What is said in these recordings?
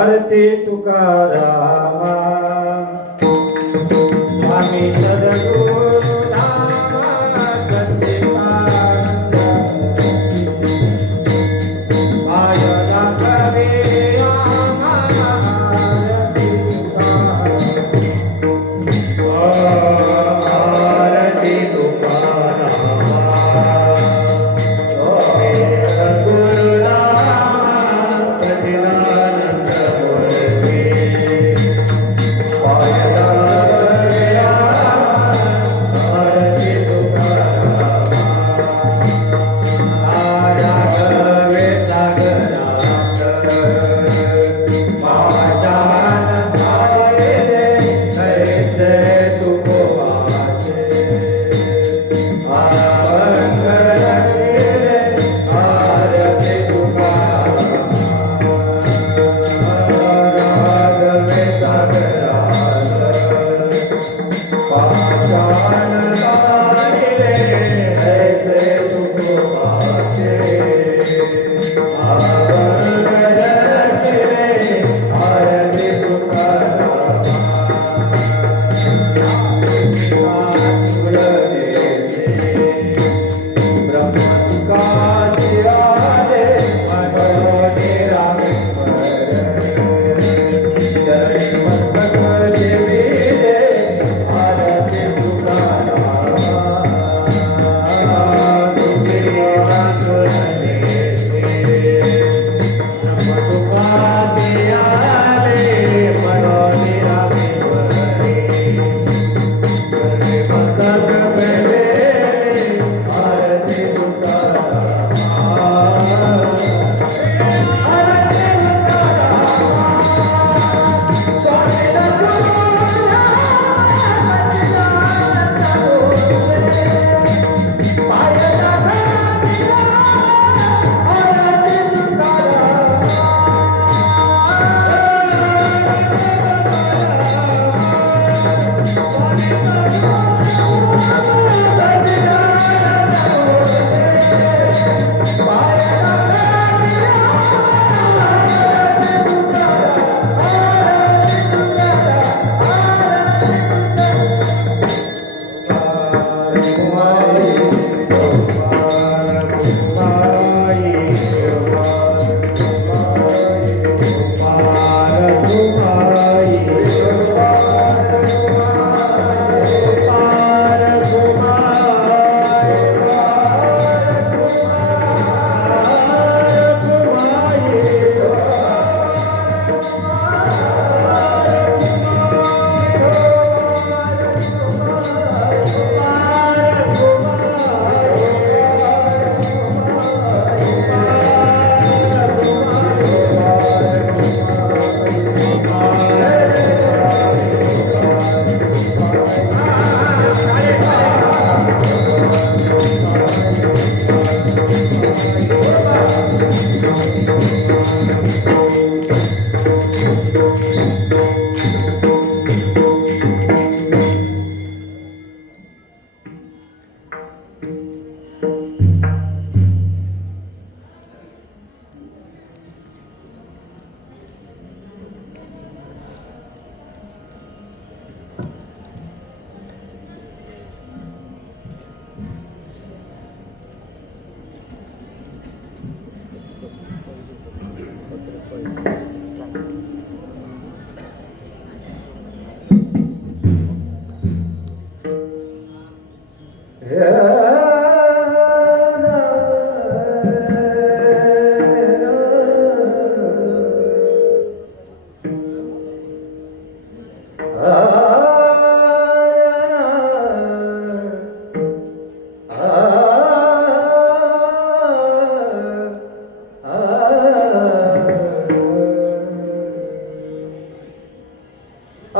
आरती तुकारामा स्वामी सद्गुरु नामा सच्चिदानंद I दाखवे आरती तुकारामा आरती तुकारामा स्वामी सद्गुरु नामा सच्चिदानंद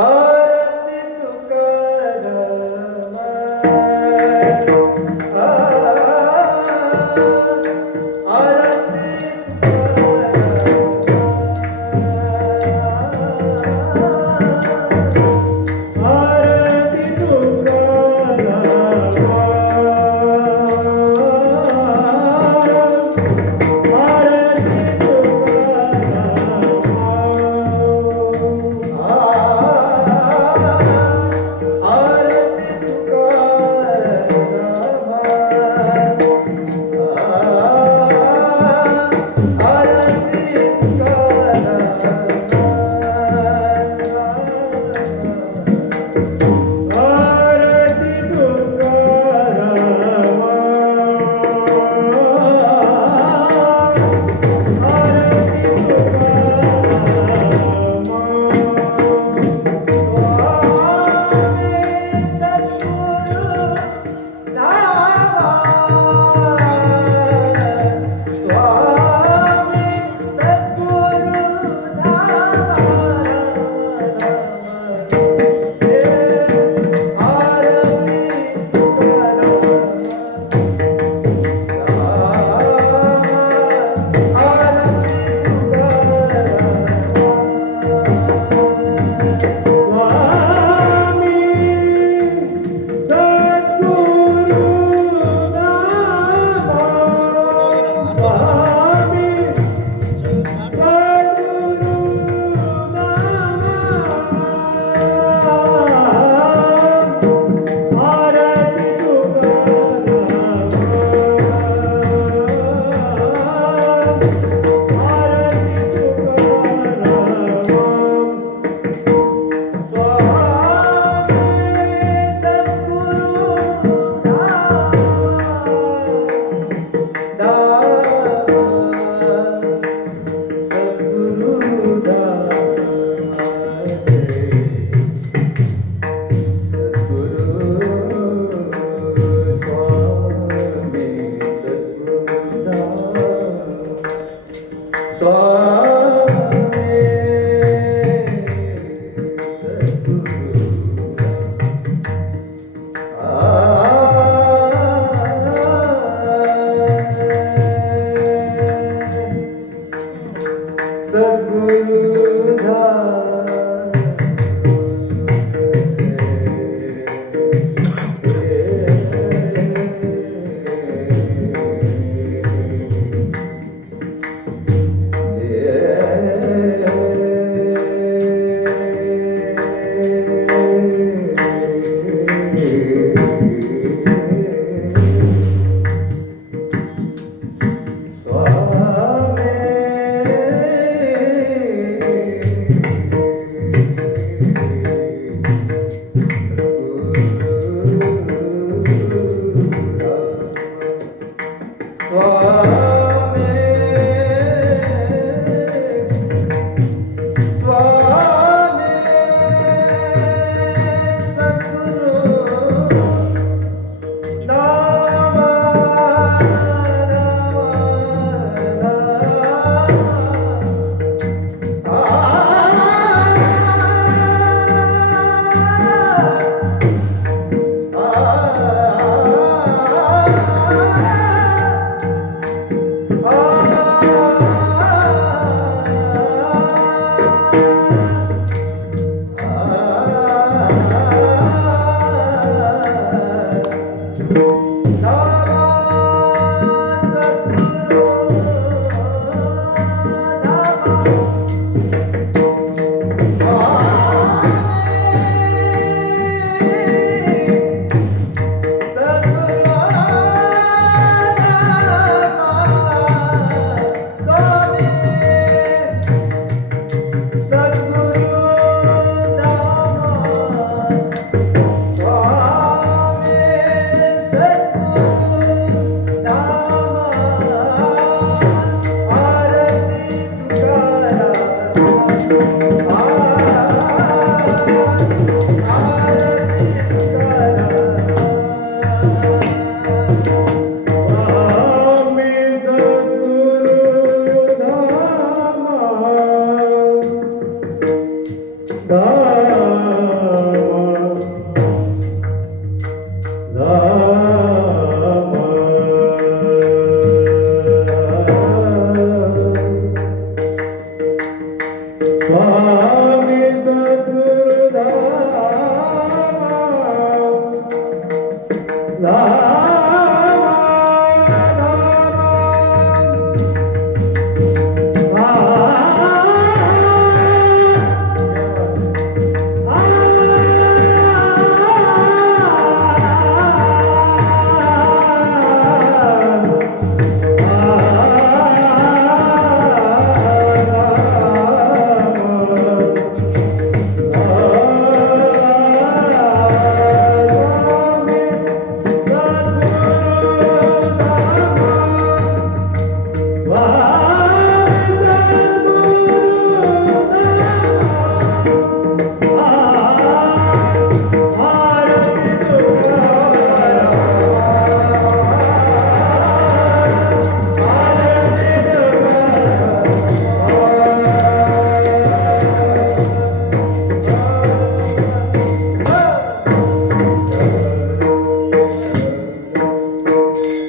आरती तुकाराम आरती तुकाराम आरती तुकाराम आरती तुकाराम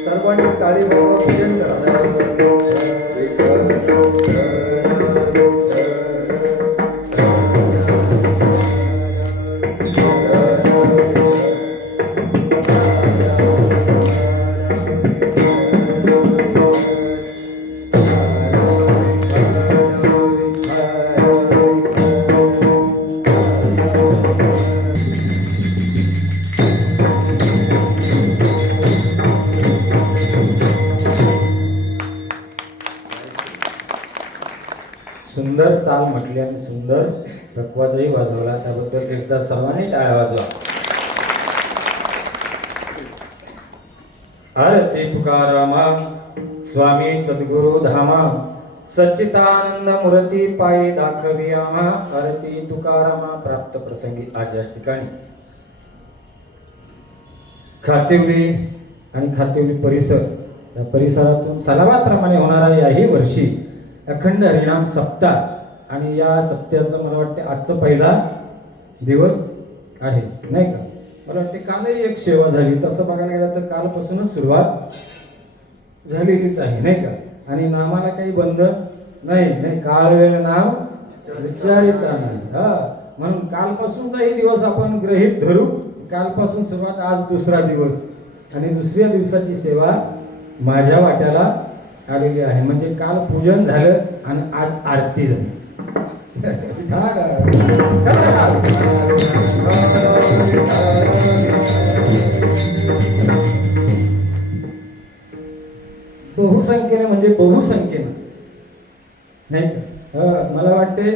सर्वांनी टाळी वाजवा, पूजन सुंदर चाल म्हटली आणि सुंदर रखवाजाही वाजवला, त्याबद्दल एकदा सर्वांनी टाळ्या वाजवा. आरती तुकारामा स्वामी सद्गुरु धामा, सच्चिदानंद मूर्ती पायी दाखवी आम्हा. आरती तुकारामा प्राप्त प्रसंगी आज या ठिकाणी खातिवली आणि खातिवली परिसर या परिसरातून सलावाप्रमाणे होणारा याही वर्षी अखंड हरिनाम सप्ताह, आणि या सप्त्याचं मला वाटते आजचा पहिला दिवस आहे नाही का. मला वाटते कालही एक सेवा झाली, तसं बघायला गेलं तर कालपासूनच सुरुवात झालेलीच आहे नाही का. आणि नामाला काही बंधन नाही, काळ वेळ नाव विचारिता नाही. म्हणून कालपासूनचाही दिवस आपण गृहीत धरू. कालपासून सुरुवात, आज दुसरा दिवस आणि दुसऱ्या दिवसाची सेवा माझ्या वाट्याला आलेली आहे. म्हणजे काल पूजन झालं आणि आज आरती झाली. बहुसंख्येने म्हणजे बहुसंख्येनं नाही, मला वाटते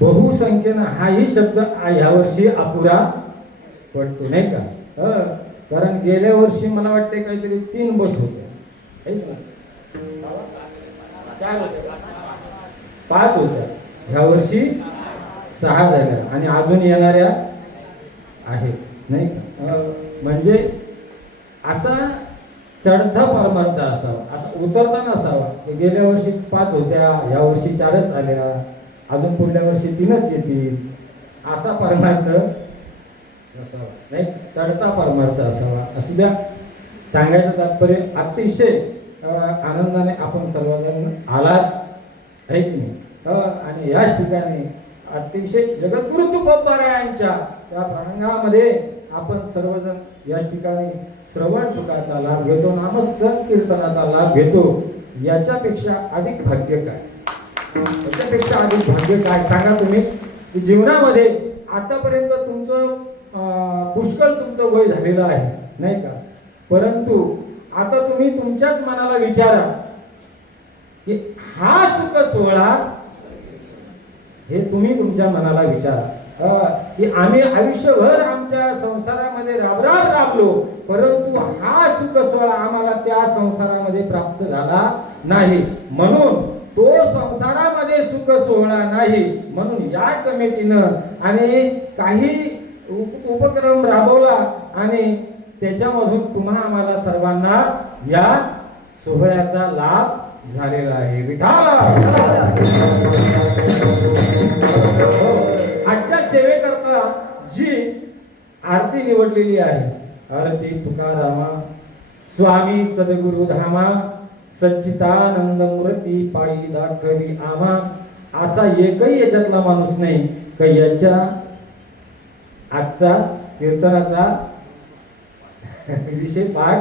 बहुसंख्येनं हाही शब्द ह्यावर्षी अपुरा पडतो नाही का. कारण गेल्या वर्षी मला वाटते काहीतरी 3 बस होत्या, 5 होत्या, ह्या वर्षी 6 झाल्या आणि अजून येणाऱ्या आहेत नाही का. म्हणजे असा चढता परमार्थ असावा, असा उतरता नसावा. गेल्या वर्षी 5 होत्या, ह्या वर्षी 4च झाल्या, अजून पुढल्या वर्षी 3च येतील, असा परमार्थ असावा नाही, चढता परमार्थ असावा. असू द्या, सांगायचं तात्पर्य अतिशय आनंदाने आपण सर्वजण आलात आहे की नाही. आणि याच ठिकाणी अतिशय जगद्गुरु तुकोबारायांच्या त्या प्रांगणामध्ये आपण सर्वजण याच ठिकाणी श्रवण सुखाचा लाभ घेतो, नामसंकीर्तनाचा लाभ घेतो. याच्यापेक्षा अधिक भाग्य काय, याच्यापेक्षा अधिक भाग्य काय सांगा तुम्ही. की जीवनामध्ये आतापर्यंत तुमचं पुष्कळ तुमचं वय झालेलं आहे नाही का. परंतु आता तुम्ही तुमच्याच मनाला विचारा की हा सुख सोहळा, हे तुम्ही तुमच्या मनाला विचारा की आम्ही आयुष्यभर आमच्या संसारामध्ये राबलो, परंतु हा सुख सोहळा आम्हाला त्या संसारामध्ये प्राप्त झाला नाही. म्हणून तो संसारामध्ये सुख सोहळा नाही म्हणून या कमिटीनं आणि काही उपक्रम राबवला आणि त्याच्यामधून तुम्हा आम्हाला सर्वांना या सोहळ्याचा लाभ झालेला आहे. विठाला आजच्या सेवेकरता जी आरती निवडलेली आहे, आरती तुकारामा स्वामी सद्गुरु धामा सच्चिदानंद मूर्ती पायी दाखवी आमा, असा एकही याच्यातला माणूस नाही का याच्या आजचा कीर्तनाचा विषय पाठ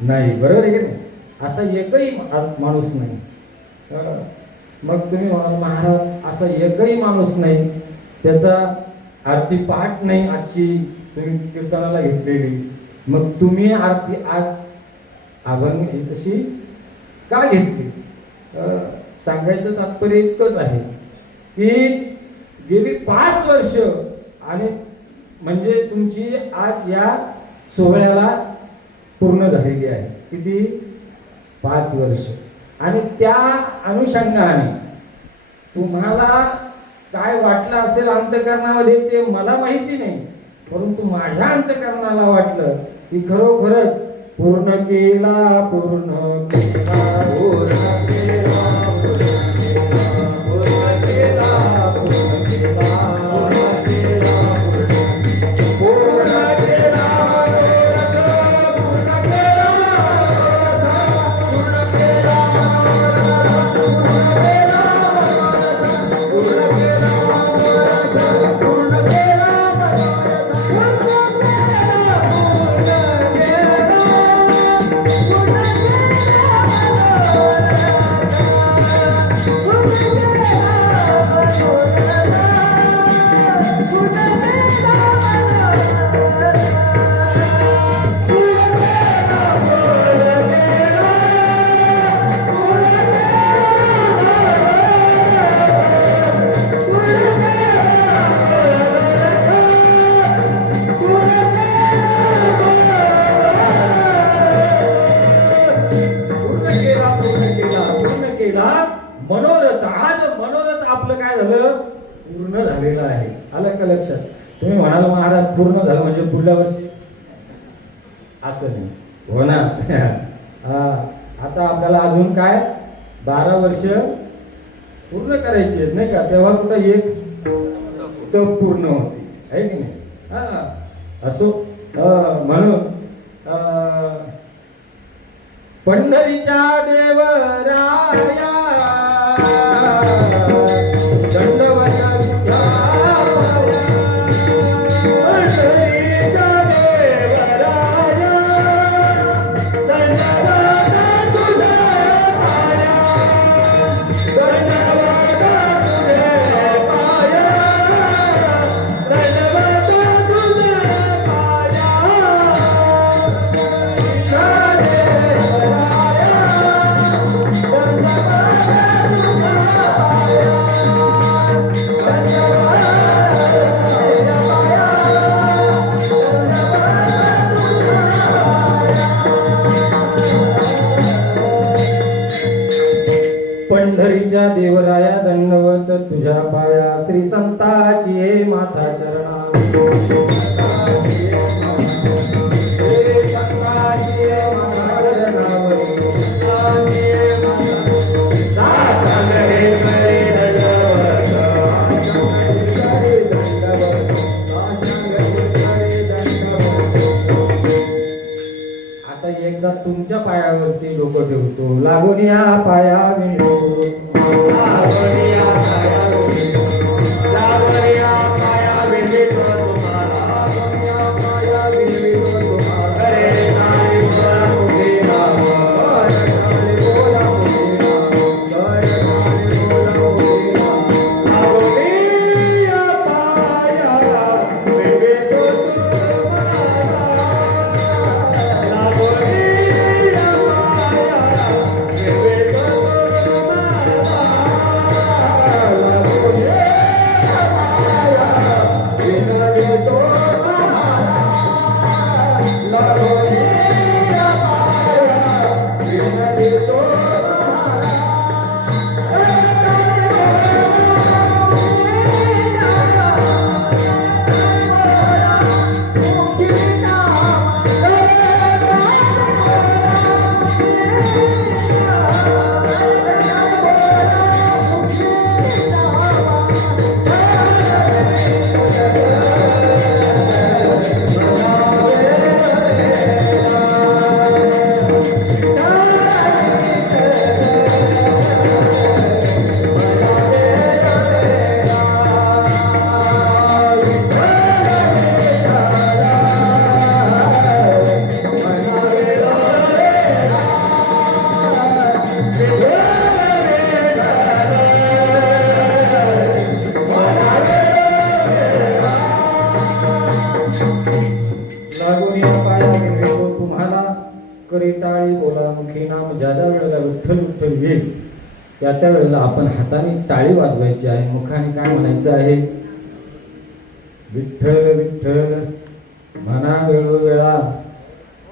नाही. बरोबर आहे की नाही? असा एकही माणूस नाही. मग तुम्ही म्हणाल महाराज असा एकही माणूस नाही त्याचा आरती पाठ नाही आजची तुम्ही कीर्तनाला घेतलेली, मग तुम्ही आरती आज अभंग तशी का घेतली? सांगायचं तात्पर्य इतकंच आहे की गेली 5 वर्ष आणि म्हणजे तुमची आज या सोहळ्याला पूर्ण झालेली आहे. किती? 5 वर्ष. आणि त्या अनुषंगाने तुम्हाला काय वाटलं असेल अंतःकरणामध्ये ते मला माहिती नाही, परंतु माझ्या अंतःकरणाला वाटलं की खरोखरच पूर्ण केला पूर्ण केला पूर्ण केला पूर्ण केला पूर्ण केला पूर्ण केला पूर्ण मनोरथ. आज मनोरथ आपलं काय झालं? पूर्ण झालेलं आहे. आलं का लक्षात? तुम्ही म्हणाल महाराज पूर्ण झालं म्हणजे पुढल्या वर्षी असं नाही हो ना. आता आपल्याला अजून काय 12 वर्ष पूर्ण करायची आहेत नाही का? तेव्हा कुठं एक तप पूर्ण होती आहे की नाही? असो म्हणून पंढरीच्या देवराया दंडवत तुझ्या पाया, पंढरीच्या देवराया दंडवत तुझ्या पाया, दंडवत तुझ्या पाया, दंडवत तुझ्या पाया. पंढरीच्या देवराया दंडवत तुझ्या पाया, श्री संताची हे माथा चरणा, आता एकदा तुमच्या पायावरती डोकं ठेवतो, लागून या पाया विंडो, लागून या पाया विंडो, लागून या पाया विंडो तुम्हाला, लागून या पाया विंडो तुम्हाला. अरे नारी बोला मुझे नाम, नारी बोला मुझे नाम, नारी बोला मुझे नाम. लागून या पाया विंडो तुम्हाला, लागून या पाया विंडो तुम्हाला. करी टाळी बोला मुखी नाम. ज्या ज्या वेळेला विठ्ठल विठ्ठल येईल त्या वेळेला आपण हाताने टाळी वाजवायची आहे, मुखाने काय म्हणायचं आहे? विठ्ठल विठ्ठल म्हणा वेळोवेळा,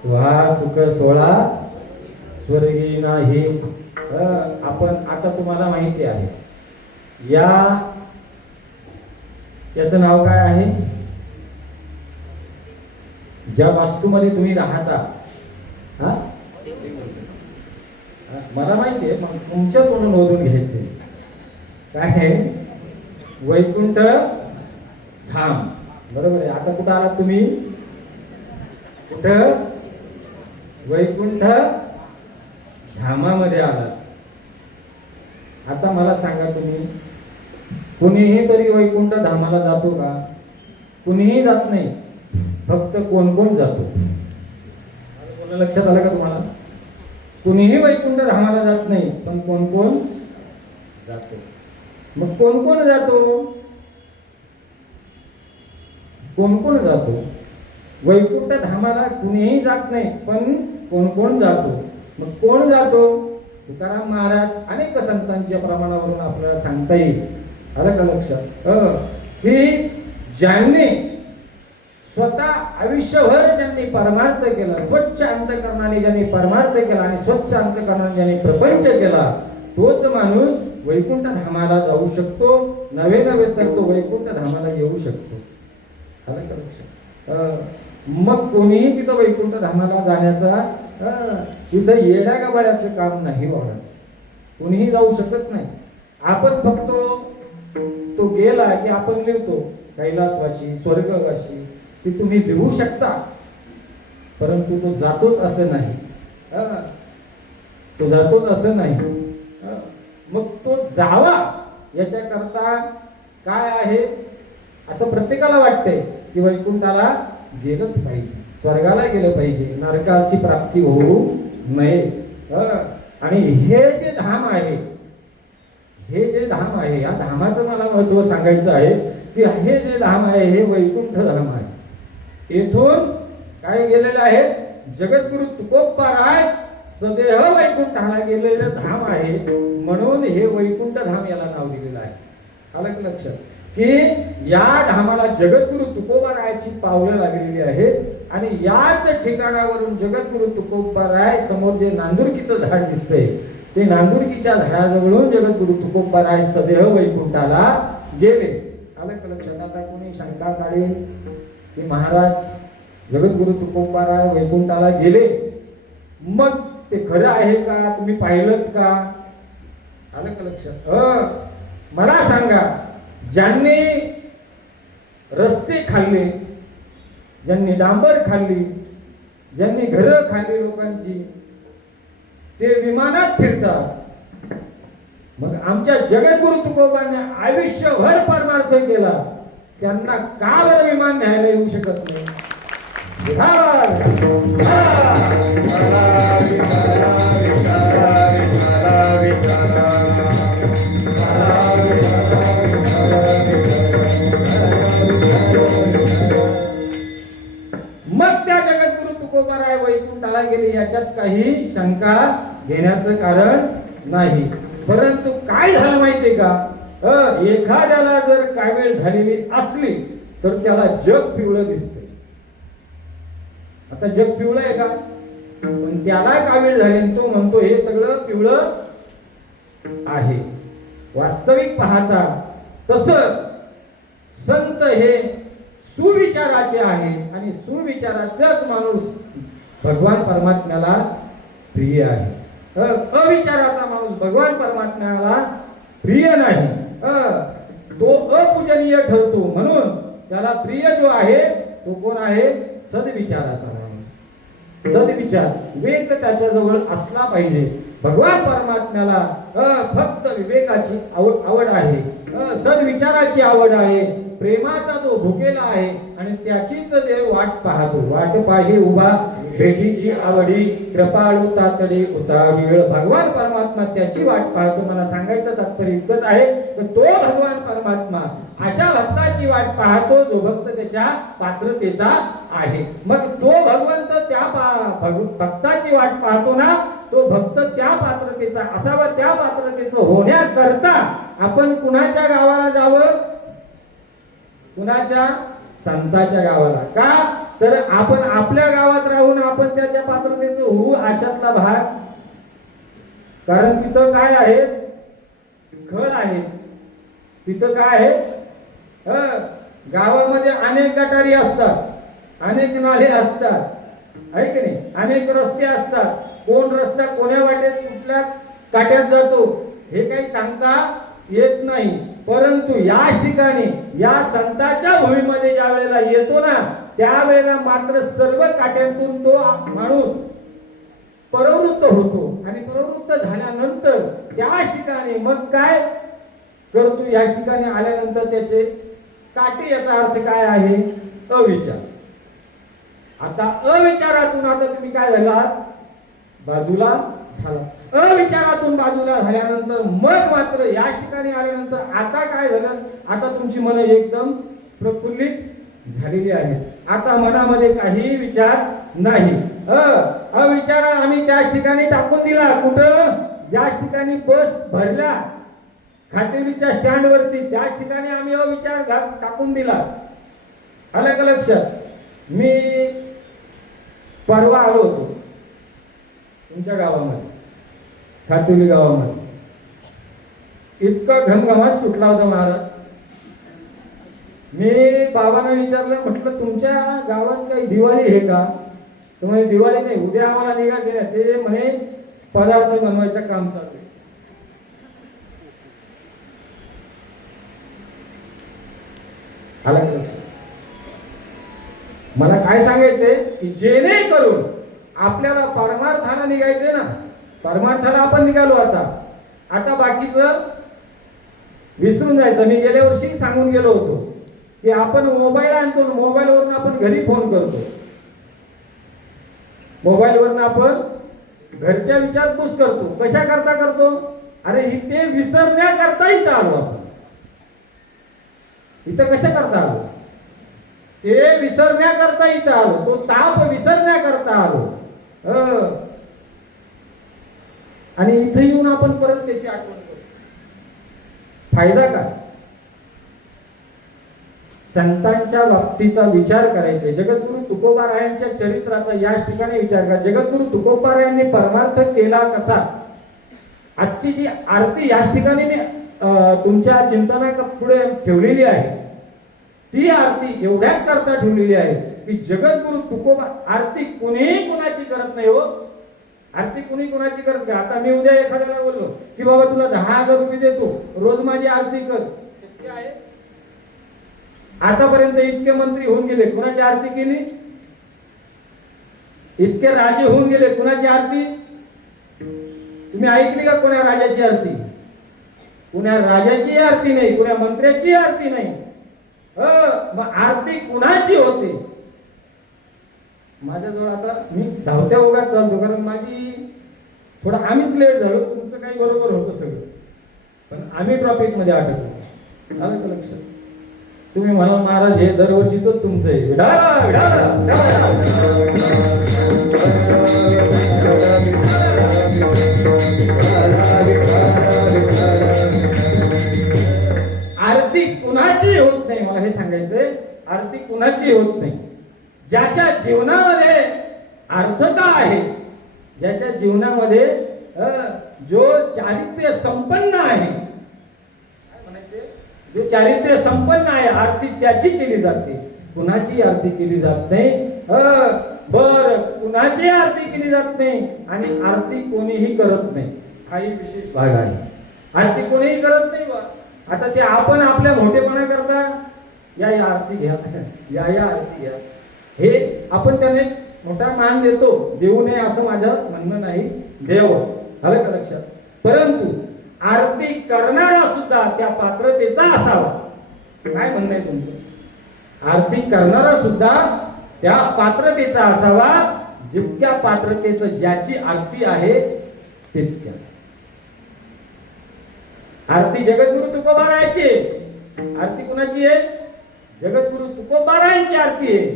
तुहा सुख सोळा स्वर्गी नाही. आपण आता तुम्हाला माहिती आहे याचं नाव काय आहे? ज्या वास्तूमध्ये तुम्ही राहता, हा मला माहिती आहे, मग तुमच्याकडून नोंदून घ्यायचे. काय आहे? वैकुंठ धाम. बरोबर आहे. आता कुठं आलात तुम्ही? कुठं? वैकुंठ धामामध्ये आलात. आता मला सांगा, तुम्ही कुणीही तरी वैकुंठ धामाला जातो का? कुणीही जात नाही. फक्त कोण कोण जातो? कोण लक्षात आलं का तुम्हाला? कुणीही वैकुंठ धामाला जात नाही, पण कोण कोण जातो. मग कोण कोण जातो? कोण कोण जातो? वैकुंठ धामाला कुणीही जात नाही, पण कोण कोण जातो. मग कोण जातो? तुकाराम महाराज अनेक संतांच्या प्रमाणावरून आपल्याला सांगता येईल. आलं का लक्षात? की ज्यांनी स्वतः आयुष्यभर ज्यांनी परमार्थ केला, स्वच्छ अंतःकरणाने ज्यांनी परमार्थ केला आणि स्वच्छ अंतःकरणाने ज्यांनी प्रपंच केला, तोच माणूस वैकुंठ धामाला जाऊ शकतो. नवे नवे तर तो वैकुंठ धामाला येऊ शकतो. आलं का लक्षात? मग कोणीही तिथं वैकुंठ धामाला जाण्याचा तिथं येड्या गबाळ्याचं काम नाही वाढत. कोणीही जाऊ शकत नाही. आपण फक्त तो गेला की आपण लिहितो कैलासवासी स्वर्गवासी, की तुम्ही लिहू शकता, परंतु तो जातोच असं नाही. तो जातोच असं नाही. मग तो जावा याच्याकरता काय आहे? असं प्रत्येकाला वाटतंय की वैकुंठाला गेलंच पाहिजे, स्वर्गाला गेलं पाहिजे, नरकाची प्राप्ती होऊ नये. आणि हे जे धाम आहे, हे जे धाम आहे, या धामाचं मला महत्व सांगायचं आहे की हे जे धाम आहे हे वैकुंठ धाम आहे. येथून काय गेलेले आहेत? जगद्गुरु तुकोबाराय सदेह वैकुंठाला गेलेलं धाम आहे, म्हणून हे वैकुंठ धाम याला नाव दिलेलं आहे. आलं की लक्षात? की या धामाला जगद्गुरु तुकोबारायाची पावलं लागलेली आहेत आणि याच ठिकाणावरून जगद्गुरु तुकोबाराय समोर जे नांदुरकीचं झाड दिसतंय, ते नांदुरकीच्या झाडाजवळून जगद्गुरु तुकोबाराय सदेह वैकुंठाला गेले. आलं का लक्षात? आता कोणी शंका काढेल की महाराज जगद्गुरु तुकोबाराय वैकुंठाला गेले, मग ते खरं आहे का? तुम्ही पाहिलं का? आलं का लक्षात? मला सांगा, ज्यांनी रस्ते खाल्ले, ज्यांनी डांबर खाल्ली, ज्यांनी घरं खाल्ली लोकांची, ते विमानात फिरतात. मग आमच्या जगद्गुरु तुकोबांनी आयुष्यभर परमार्थ केला, त्यांना का बरं विमान न्यायला येऊ शकत नाही? मग त्या जगद्गुरु तुकोबाराय वैकुंठाला गेले याच्यात काही शंका घेण्याचं कारण नाही. परंतु काय झालं माहितीये का? एखाद्याला जर कावीळ झालेली असली तर त्याला जग पिवळं दिसतंय. आता जग पिवळं आहे का? पण त्याला कावीळ झाली, तो म्हणतो हे सगळं पिवळं आहे. वास्तविक पाहता तसं संत हे सुविचाराचे आहे आणि सुविचाराचाच माणूस भगवान परमात्म्याला प्रिय आहे. अविचाराचा माणूस भगवान परमात्म्याला प्रिय नाही. तो अपूजनीय ठरतो. म्हणून त्याला प्रिय जो आहे तो कोण आहे? सद्विचाराचा माणूस. सद्विचार विवेक त्याच्याजवळ असला पाहिजे. भगवान परमात्म्याला फक्त विवेकाची आवड आहे, सद्विचाराची आवड आहे, प्रेमाचा तो भुकेला आहे आणि त्याचीच देव वाट पाहतो. वाट पाही उभा भेटीची आवडी कृपाळू तातडी उतावीळ भगवान परमात्मा त्याची वाट पाहतो. मला सांगायचं तात्पर्य इतकंच आहे की तो भगवान परमात्मा अशा भक्ताची वाट पाहतो जो भक्त त्याच्या पात्रतेचा आहे. मग तो भगवंत त्या भक्ताची वाट पाहतो ना, तो भक्त त्या पात्रतेचा असावा. त्या पात्रतेचं होण्याकरता आपण कुणाच्या गावाला जावं? कुणाच्या? संताच्या गावाला. का तर आपण आपल्या गावात राहून आपण त्याच्या पात्रतेचं होऊ अशातला भाग. कारण तिथं काय आहे? खळ आहे. तिथं काय आहे? गावामध्ये अनेक गटारी असतात, अनेक नाले असतात, आहे की नाही? अनेक रस्ते असतात. कोण रस्ता कोण्या वाटेत कुठल्या काट्यात जातो हे काही सांगता येत नाही. परंतु याच ठिकाणी या संताच्या भूमीमध्ये ज्या वेळेला येतो ना, त्यावेळेला मात्र सर्व काट्यांतून तो माणूस परावृत्त होतो. आणि परावृत्त झाल्यानंतर त्याच ठिकाणी मग काय करतो? या ठिकाणी आल्यानंतर त्याचे काटे, याचा अर्थ काय आहे? अविचार. आता अविचारातून आता तुम्ही काय झालात? बाजूला झाला. अविचारातून बाजूला झाल्यानंतर मग मात्र या ठिकाणी आल्यानंतर आता काय झालं? आता तुमची मन एकदम प्रफुल्लित झालेली आहे. आता मनामध्ये काही विचार नाही. अविचार आम्ही त्याच ठिकाणी टाकून दिला. कुठं? ज्याच ठिकाणी बस भरला खातेरीच्या स्टँड वरती, त्याच ठिकाणी आम्ही अविचार टाकून दिला. आलं का लक्षात? मी परवा आलो होतो तुमच्या गावामध्ये, खातुली गावामध्ये. इतका घमघमाट सुटला होता महाराज. मी बाबांना विचारलं, म्हटलं तुमच्या गावात काही दिवाळी आहे का? तर म्हणे दिवाळी नाही, उद्या आम्हाला निघायचे ना. ते म्हणे पदार्थ बनवायचं काम चालू आहे. आला का लक्षात? मला काय सांगायचंय की जेणेकरून आपल्याला परमार्थाला निघायचंय ना, परमार्थाला आपण निघालो. आता बाकीचं विसरून जायचं. मी गेल्या वर्षी सांगून गेलो होतो की आपण मोबाईल आणतो, मोबाईलवरून आपण घरी फोन करतो, मोबाईलवरून आपण घरच्या विचारपूस करतो. कशा करता करतो? अरे ते विसरण्याकरता इथं आलो आपण. इथं कशा करता आलो? ते विसरण्याकरता इथं आलो. तो ताप विसरण्याकरता आलो. आणि इथं येऊन आपण परत त्याची आठवण करतो. फायदा काय? संतांच्या बाबतीचा विचार करायचा. जगद्गुरु तुकोबारायांच्या चरित्राचा याच ठिकाणी विचार करा. जगद्गुरु तुकोबारायांनी परमार्थ केला कसा? आजची जी आरती याच ठिकाणी मी तुमच्या चिंतना पुढे ठेवलेली आहे. ती आरती एवढ्याच करता ठेवलेली आहे की जगद्गुरु तुकोबा, आरती कुणीही कुणाची करत नाही हो. आरती कुणी कुणाची करत नाही. आता मी उद्या एखाद्याला बोललो की बाबा तुला 10,000 रुपये देतो, रोज माझी आरती कर, शक्य आहे? आतापर्यंत इतके मंत्री होऊन गेले, कुणाची आरती केली? इतके राजे होऊन गेले, कुणाची आरती तुम्ही ऐकली का? कोण्या राजाची आरती? कुण्या राजाची आरती नाही, कुण्या मंत्र्याची आरती नाही. मग आरती कुणाची होते? माझ्याजवळ आता मी धावत्या ओघात चालतो, कारण माझी थोडं आम्हीच लेट झालो. तुमचं काही बरोबर होतं सगळं, पण आम्ही ट्रॉफिक मध्ये अटकलो. आलं का लक्षात? तुम्ही म्हणाल महाराज हे दरवर्षीच तुमचं आहे. विडाला विडाला आरती कुणाची होत नाही. मला हे सांगायचंय, आरती कुणाची होत नाही. ज्याच्या जीवनामध्ये अर्थता आहे, ज्याच्या जीवनामध्ये जो चारित्र्य संपन्न आहे, काय म्हणायचे, जो चारित्र्य संपन्न आहे, आरती त्याची केली जाते, कुणाची आरती केली जात नाही. बर, कुणाची आरती केली जात नाही आणि आरती कोणीही करत नाही. काही विशेष भाग आहे. आरती कोणीही करत नाही बा. आता ते आपण आपल्या मोठेपणा करता या आरती घ्या, या आरती घ्या, हे आपण त्यांना मोठा मान देतो. देऊ नये असं माझं म्हणणं नाही, देव. आलं का लक्षात? परंतु आरती करणारा सुद्धा त्या पात्रतेचा असावा. काय म्हणणं आहे तुमचं? आरती करणारा सुद्धा त्या पात्रतेचा असावा, जितक्या पात्रतेचं ज्याची आरती आहे तितक्या. आरती जगद्गुरु तुकोबारायांची. आरती कुणाची आहे? जगद्गुरु तुकोबारायांची आरती आहे.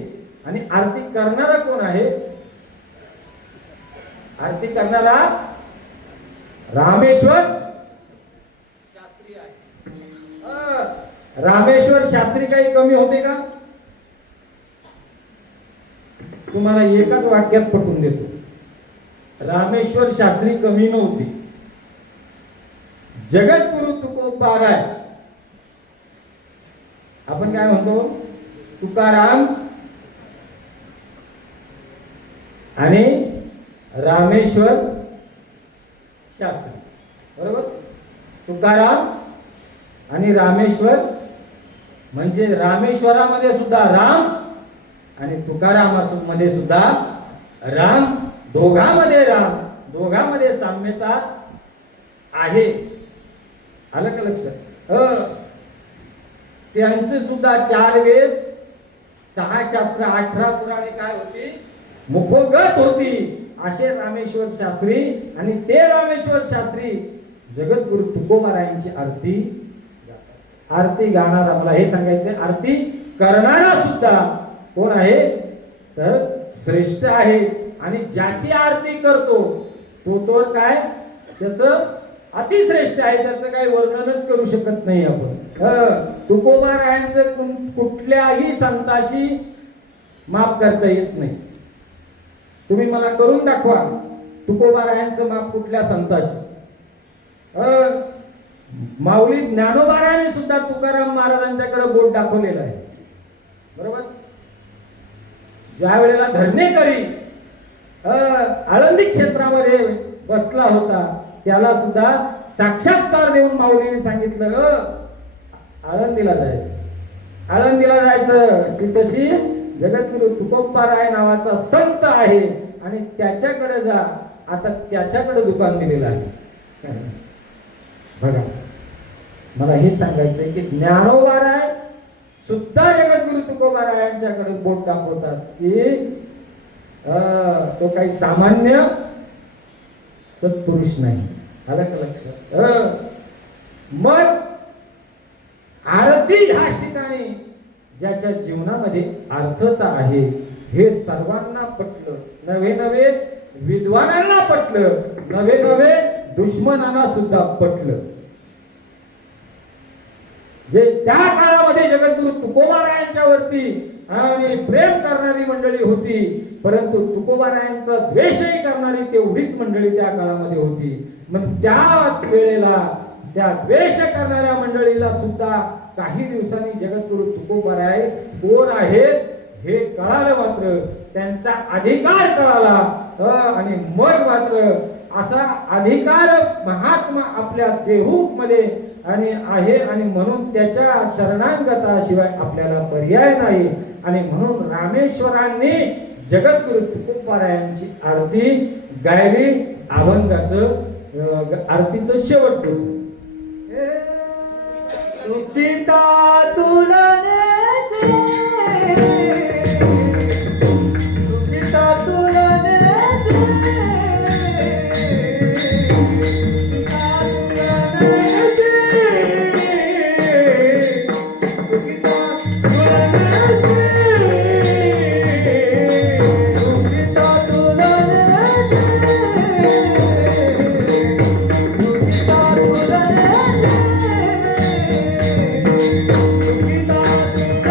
आणि आरती करणारा कोण आहे? आरती करणारा रामेश्वर शास्त्री आहे. रामेश्वर शास्त्री काही कमी होते का? तुम्हाला एकाच वाक्यात पटवून देतो, रामेश्वर शास्त्री कमी नव्हती. जगद्गुरु तुकोबाराय, आपण काय म्हणतो, तुकाराम आणि रामेश्वर शास्त्री, बरोबर. तुकाराम आणि रामेश्वर म्हणजे रामेश्वरामध्ये सुद्धा राम आणि तुकारामामध्ये सुद्धा राम, दोघांमध्ये राम, दोघांमध्ये साम्यता आहे. आलं का लक्षात? त्यांचे सुद्धा 4 वेद, 6 शास्त्र, 18 पुराणे काय होती? मुखोगत होती. असे रामेश्वर शास्त्री. आणि ते रामेश्वर शास्त्री जगद्गुरु तुकोबारायांची आरती गाणारा, मला हे सांगायचंय, आरती करणारा सुद्धा कोण आहे? तर श्रेष्ठ आहे. आणि ज्याची आरती करतो तो तर काय, त्याचं अतिश्रेष्ठ आहे. त्याचं काही वर्णनच करू शकत नाही आपण. तुकोबारायांचं कुठल्याही संताशी माफ करता येत नाही. तुम्ही मला करून दाखवा तुकोबारायांचं माफ कुठल्या संताशी. माऊली ज्ञानोबारायांनी सुद्धा तुकाराम महाराजांच्याकडे बोट दाखवलेलं आहे, बरोबर. ज्या वेळेला धरणेकरी आळंदी क्षेत्रामध्ये बसला होता त्याला सुद्धा साक्षात्कार देऊन माऊलीने सांगितलं, आळंदीला जायचं. आळंदीला जायचं की तशी जगद्गुरु तुकोबाराय नावाचा संत आहे आणि त्याच्याकडे जा. आता त्याच्याकडे दुकान दिलेलं आहे. बघा, मला हे सांगायचंय की ज्ञानोबाराय सुद्धा जगद्गुरु तुकोबारायांच्याकडे बोट दाखवतात की तो काही सामान्य सत्पुरुष नाही. आलं का लक्षात? मग आरती ह्याच ठिकाणी ज्याच्या जीवनामध्ये अर्थता आहे हे सर्वांना पटलं. नवे नवे विद्वानांना पटलं, नवे नवे दुश्मनांना सुद्धा पटलं. जे त्या काळामध्ये जगद्गुरु तुकोबारायांच्या वरती आणि प्रेम करणारी मंडळी होती, परंतु तुकोबारायांचा द्वेषही करणारी तेवढीच मंडळी त्या काळामध्ये होती. मग त्याच वेळेला त्या द्वेष करणाऱ्या मंडळीला सुद्धा काही दिवसांनी जगद्गुरु तुकोबाराय कोण आहेत हे कळालं. मात्र त्यांचा अधिकार कळाला आणि मग मात्र असा अधिकार महात्मा आपल्या देहूक मध्ये आणि आहे आणि म्हणून त्याच्या शरणागताशिवाय आपल्याला पर्याय नाही. आणि म्हणून रामेश्वरांनी जगद्गुरु तुकोबारायांची आरती गायली. अभंगाचं आरतीचं शेवट होतं. पिता तुलने पिता तुलने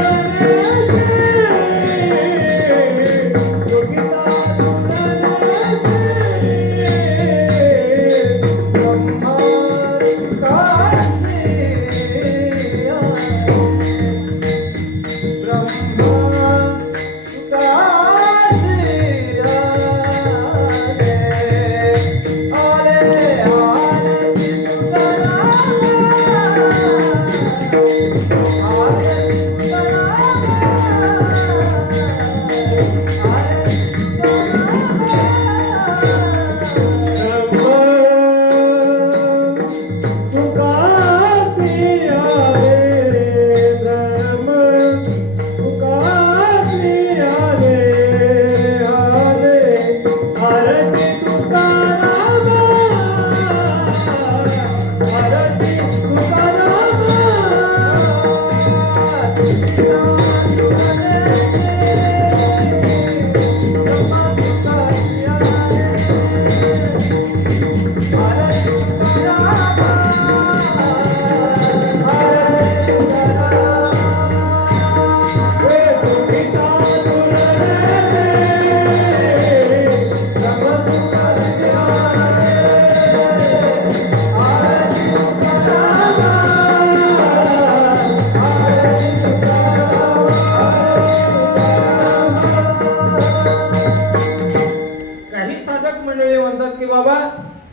Thank you. मंडळी म्हणतात की बाबा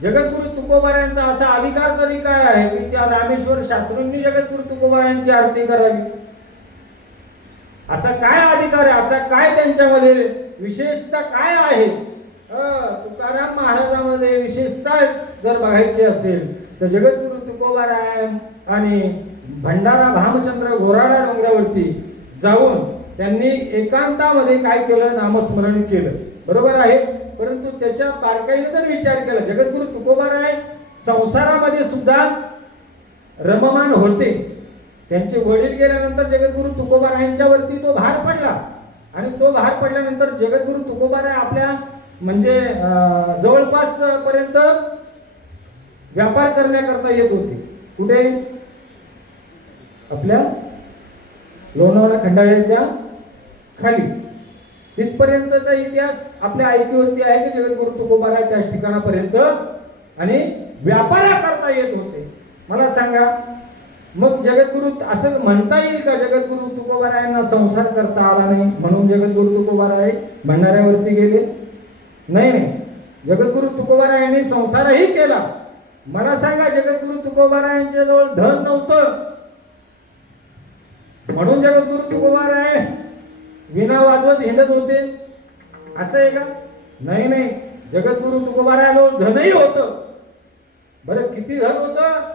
जगद्गुरु तुकोबारायांचा असा अधिकार तरी काय आहे की त्या रामेश्वर शास्त्रींनी जगद्गुरु तुकोबारायांची आरती करावी? असा काय अधिकार आहे, असा काय त्यांच्यामध्ये विशेषता काय आहे? तुकाराम महाराजांमध्ये विशेषता जर बघायची असेल तर जगद्गुरु तुकोबाराय आणि भंडारा भामचंद्र घोराडा डोंगरावरती जाऊन त्यांनी एकांतामध्ये काय केलं? नामस्मरण केलं, बरोबर आहे. परंतु त्याच्या बारकाईने जर विचार केला, जगद्गुरु तुकोबाराय संसारामध्ये सुद्धा रममान होते. त्यांचे वडील गेल्यानंतर जगद्गुरु तुकोबारायांच्या वरती तो भार पडला आणि तो भार पडल्यानंतर जगद्गुरु तुकोबाराय आपल्या म्हणजे जवळपास पर्यंत व्यापार करण्याकरता येत होते. कुठे? आपल्या लोणावळा खंडाळ्याच्या खाली. तिथपर्यंतचा इतिहास आपल्या ऐकीवरती आहे की जगद्गुरु तुकोबाराय त्याच ठिकाणापर्यंत आणि व्यापाराकरता येत होते. मला सांगा, मग जगद्गुरु असं म्हणता येईल का जगद्गुरु तुकोबारायांना संसार करता आला नाही म्हणून जगद्गुरु तुकोबाराय भंडाऱ्यावरती गेले? नाही नाही, जगद्गुरु तुकोबारायांनी संसारही केला. मला सांगा, जगद्गुरु तुकोबारायांच्या जवळ धन नव्हतं म्हणून जगद्गुरु तुकोबाराय विना वाजवत हिंडत होते असं आहे का? नाही नाही, जगद्गुरु तुकोबारायाजवळ धनही होतं. बरं, किती धन होतं?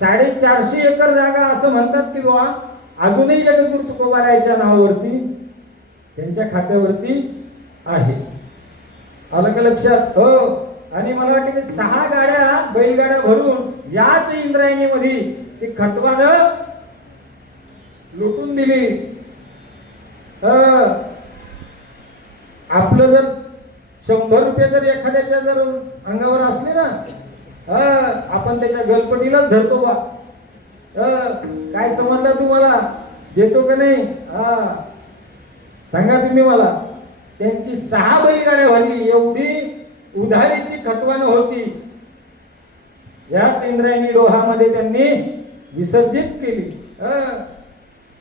450 एकर जागा असं म्हणतात की बाबा अजूनही जगद्गुरु तुकोबारायाच्या नावावरती त्यांच्या खात्यावरती आहे. आलं का लक्षात? आणि मला वाटतं की 6 गाड्या बैलगाड्या भरून याच इंद्रायणीमध्ये ती खटवानं लुटून दिली. आपलं जर 100 रुपये जर एखाद्याच्या जर अंगावर असले ना, आपण त्याच्या गलपटीलाच धरतो बा. काय समजलं तुम्हाला? देतो का नाही? सांगा तुम्ही मला. त्यांची 6 बैलगाड्या भरली, एवढी उधारीची खतवानं होती. याच इंद्रायणी डोहामध्ये त्यांनी विसर्जित केली.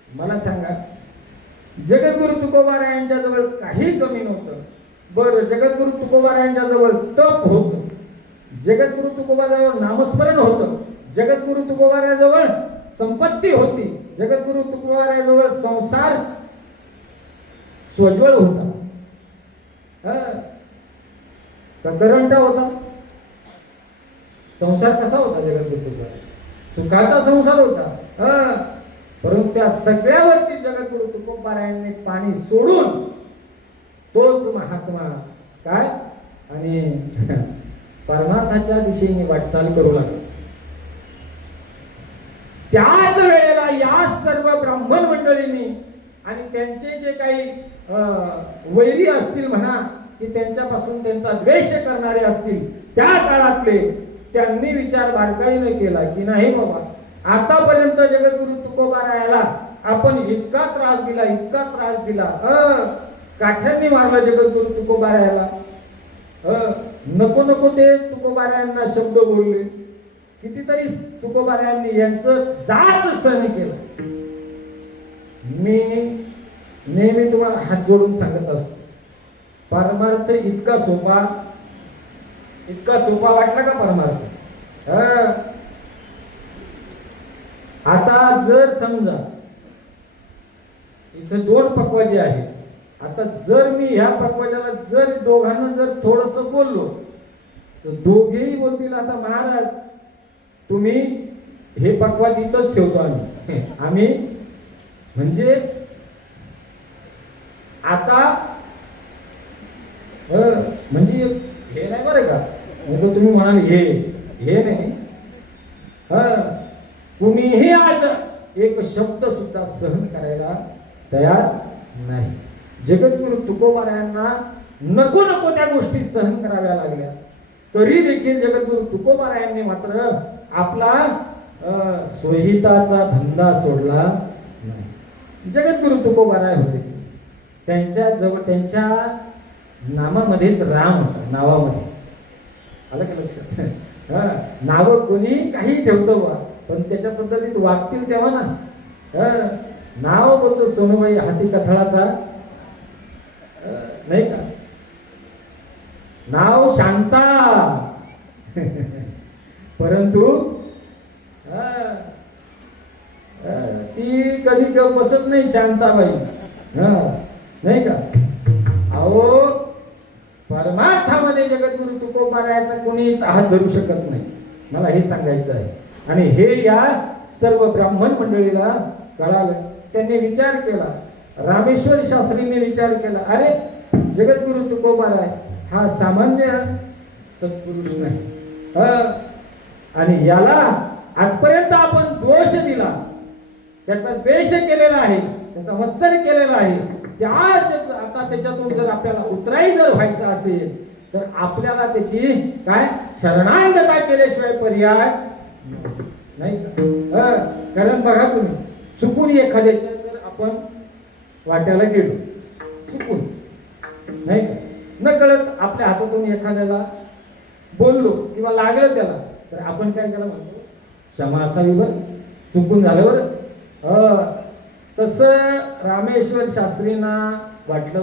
मला सांगा, जगद्गुरु तुकोबारायांच्या जवळ काही कमी नव्हतं. बरं, जगद्गुरु तुकोबारायांच्या जवळ तप होतं, जगद्गुरु तुकोबाराजवळ नामस्मरण होतं, जगद्गुरु तुकोबाराजवळ संपत्ती होती, जगद्गुरु तुकोबाराजवळ संसार स्वज्वळ होता. करंटा होता. संसार कसा होता जगद्गुरु तुकोबाराय? सुखाचा संसार होता. परंतु त्या सगळ्यावरती जगद्गुरु तुकोबारायांनी पाणी सोडून तोच महात्मा काय आणि परमार्थाच्या दिशेने वाटचाल करू लागला. त्याच वेळेला या सर्व ब्राह्मण मंडळींनी आणि त्यांचे जे काही वैरी असतील म्हणा की त्यांच्यापासून त्यांचा द्वेष करणारे असतील त्या काळातले, त्यांनी विचार बारकाईने केला की नाही बाबा, आतापर्यंत जगद्गुरु तुकोबारायाला आपण इतका त्रास दिला, इतका त्रास दिला. काठ्यांनी मारलं जगद्गुरु तुकोबारायाला. नको नको ते तुकोबारायांना शब्द बोलले. कितीतरी तुकोबारायांनी यांचं जात सहन केलं. मी नेहमी तुम्हाला हात जोडून सांगत असतो, परमार्थ इतका सोपा वाटला का परमार्थ? आता जर समजा इथं 2 पक्वाजे आहेत. आता जर मी ह्या पक्वाजाला जर दोघांना जर थोडस बोललो तर दोघेही बोलतील आता महाराज तुम्ही हे पक्वाज इथंच ठेवतो आम्ही म्हणजे आता म्हणजे हे नाही बरं का, म्हणजे तुम्ही म्हणाल हे नाही. कुणीही आज एक शब्द सुद्धा सहन करायला तयार नाही. जगद्गुरु तुकोबारायांना नको नको त्या गोष्टी सहन कराव्या लागल्या, तरी देखील जगद्गुरु तुकोबारायांनी मात्र आपला सोहिताचा धंदा सोडला नाही. जगद्गुरु तुकोबाराय होते, त्यांच्या जवळ त्यांच्या नामामध्येच राम होता. नावामध्ये आलं का लक्षात? नाव कोणी काही ठेवतो बा, पण त्याच्या पद्धतीत वागतील तेव्हा ना. नाव बोलतो सोनूबाई हाती कथळाचा, नाही का? नाव शांता. परंतु ती कधी बसत नाही शांताबाई. नाही का? अहो, परमार्थामध्ये जगद्गुरु तुकोबारायाचा कोणीच हात धरू शकत नाही. मला हे सांगायचं आहे. आणि हे या सर्व ब्राह्मण मंडळीला कळालं. त्यांनी विचार केला, रामेश्वर शास्त्रींनी विचार केला, अरे जगद्गुरु तुकोबाराय हा सामान्य सत्पुरुष नाही. आणि याला आजपर्यंत आपण दोष दिला, त्याचा द्वेष केलेला आहे, त्याचा मत्सर केलेला आहे. आता त्याच्यातून जर आपल्याला उतराई जर व्हायचं असेल तर आपल्याला त्याची काय शरणागता केल्याशिवाय पर्याय नाही. कारण बघा तुम्ही, चुकून एखाद्याच्या जर आपण वाट्याला गेलो, चुकून नाही का, न कळत आपल्या हातातून एखाद्याला बोललो किंवा लागलं त्याला, तर आपण काय त्याला म्हणतो, क्षमा असावी बरं, चुकून झालं बरं. तसं रामेश्वर शास्त्रींना वाटलं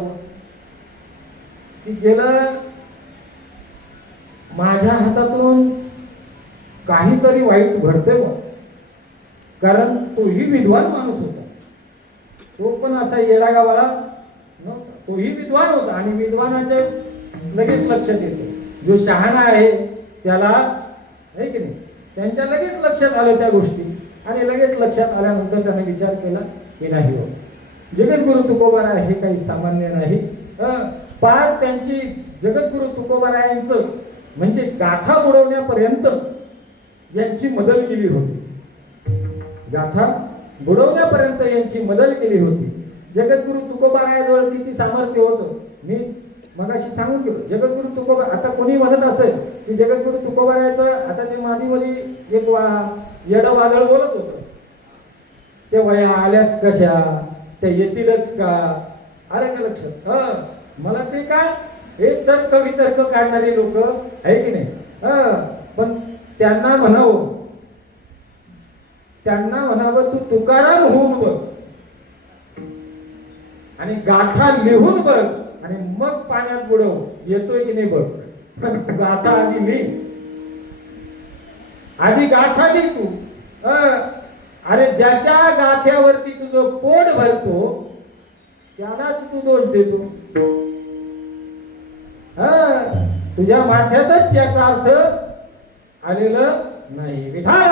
की गेलं माझ्या हातातून काहीतरी वाईट घडतंय बा. कारण तोही विद्वान माणूस होता, तो पण असा येडागावाळा नव्हता, तोही विद्वान होता. आणि विद्वानाचे लगेच लक्षात येतो, जो शहाणा आहे त्याला, आहे की नाही, त्यांच्या लगेच लक्षात आलं त्या गोष्टी. आणि लगेच लक्षात आल्यानंतर त्याने विचार केला की नाही हो, जगद्गुरु तुकोबाराय हे काही सामान्य नाही. पार त्यांची जगद्गुरु तुकोबारायांचं म्हणजे गाथा बुडवण्यापर्यंत यांची मदत केली होती. गाथा बुडवण्यापर्यंत यांची मदत केली होती. जगद्गुरु तुकोबारायाजवळ किती सामर्थ्य होतं मी मगाशी सांगून गेलो. जगद्गुरु तुकोबा, आता कोणी म्हणत असेल की जगद्गुरु तुकोबारायाचं, आता ते मादीमध्ये एक येडं वादळ बोलत होतं, ते वया आल्याच कशा, त्या येतीलच का, आलं का लक्षात? मला ते काय हे तर्क वितर्क काढणारे लोक आहे की नाही, पण त्यांना म्हणावं तू तुकाराम होऊन बघ आणि गाथा लिहून बघ आणि मग पाण्यात बुडव, येतोय की नाही बघ. पण तू गाथा आधी लिह, आधी गाथा लिह तू. अरे ज्याच्या गाथ्यावरती तुझं पोट भरतो त्यालाच तू दोष देतो. तुझ्या माथ्यातच याचा अर्थ आलेलं नाही. विठाल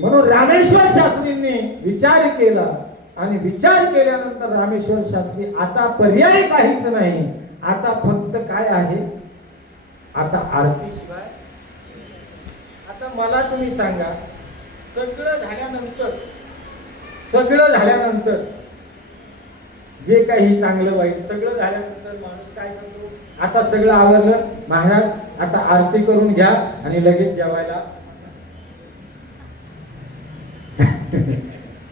म्हणून रामेश्वर शास्त्रींनी विचार केला. आणि विचार केल्यानंतर रामेश्वर शास्त्री, आता पर्याय काहीच नाही, आता फक्त काय आहे, आता आरतीशिवाय. आता मला तुम्ही सांगा, सगळं झाल्यानंतर जे काही चांगलं वाईट सगळं झाल्यानंतर माणूस काय करतो, आता सगळं आवरलं महाराज आता आरती करून घ्या आणि लगेच जेवायला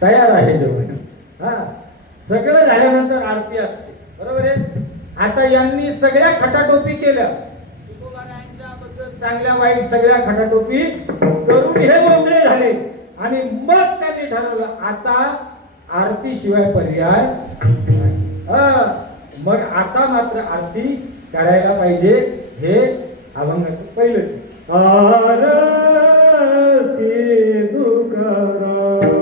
तयार आहे जेवण. सगळं झाल्यानंतर आरती असते, बरोबर आहे. आता यांनी सगळ्या खटाटोपी केल्या, तुकोबारायांच्याबद्दल चांगल्या वाईट सगळ्या खटाटोपी करून हे मोकळे झाले. आणि मग त्यांनी ठरवलं आता आरती शिवाय पर्याय नाही. मग आता मात्र आरती करायला पाहिजे. हे अभंगाचं पहिलं आरती तुकाराम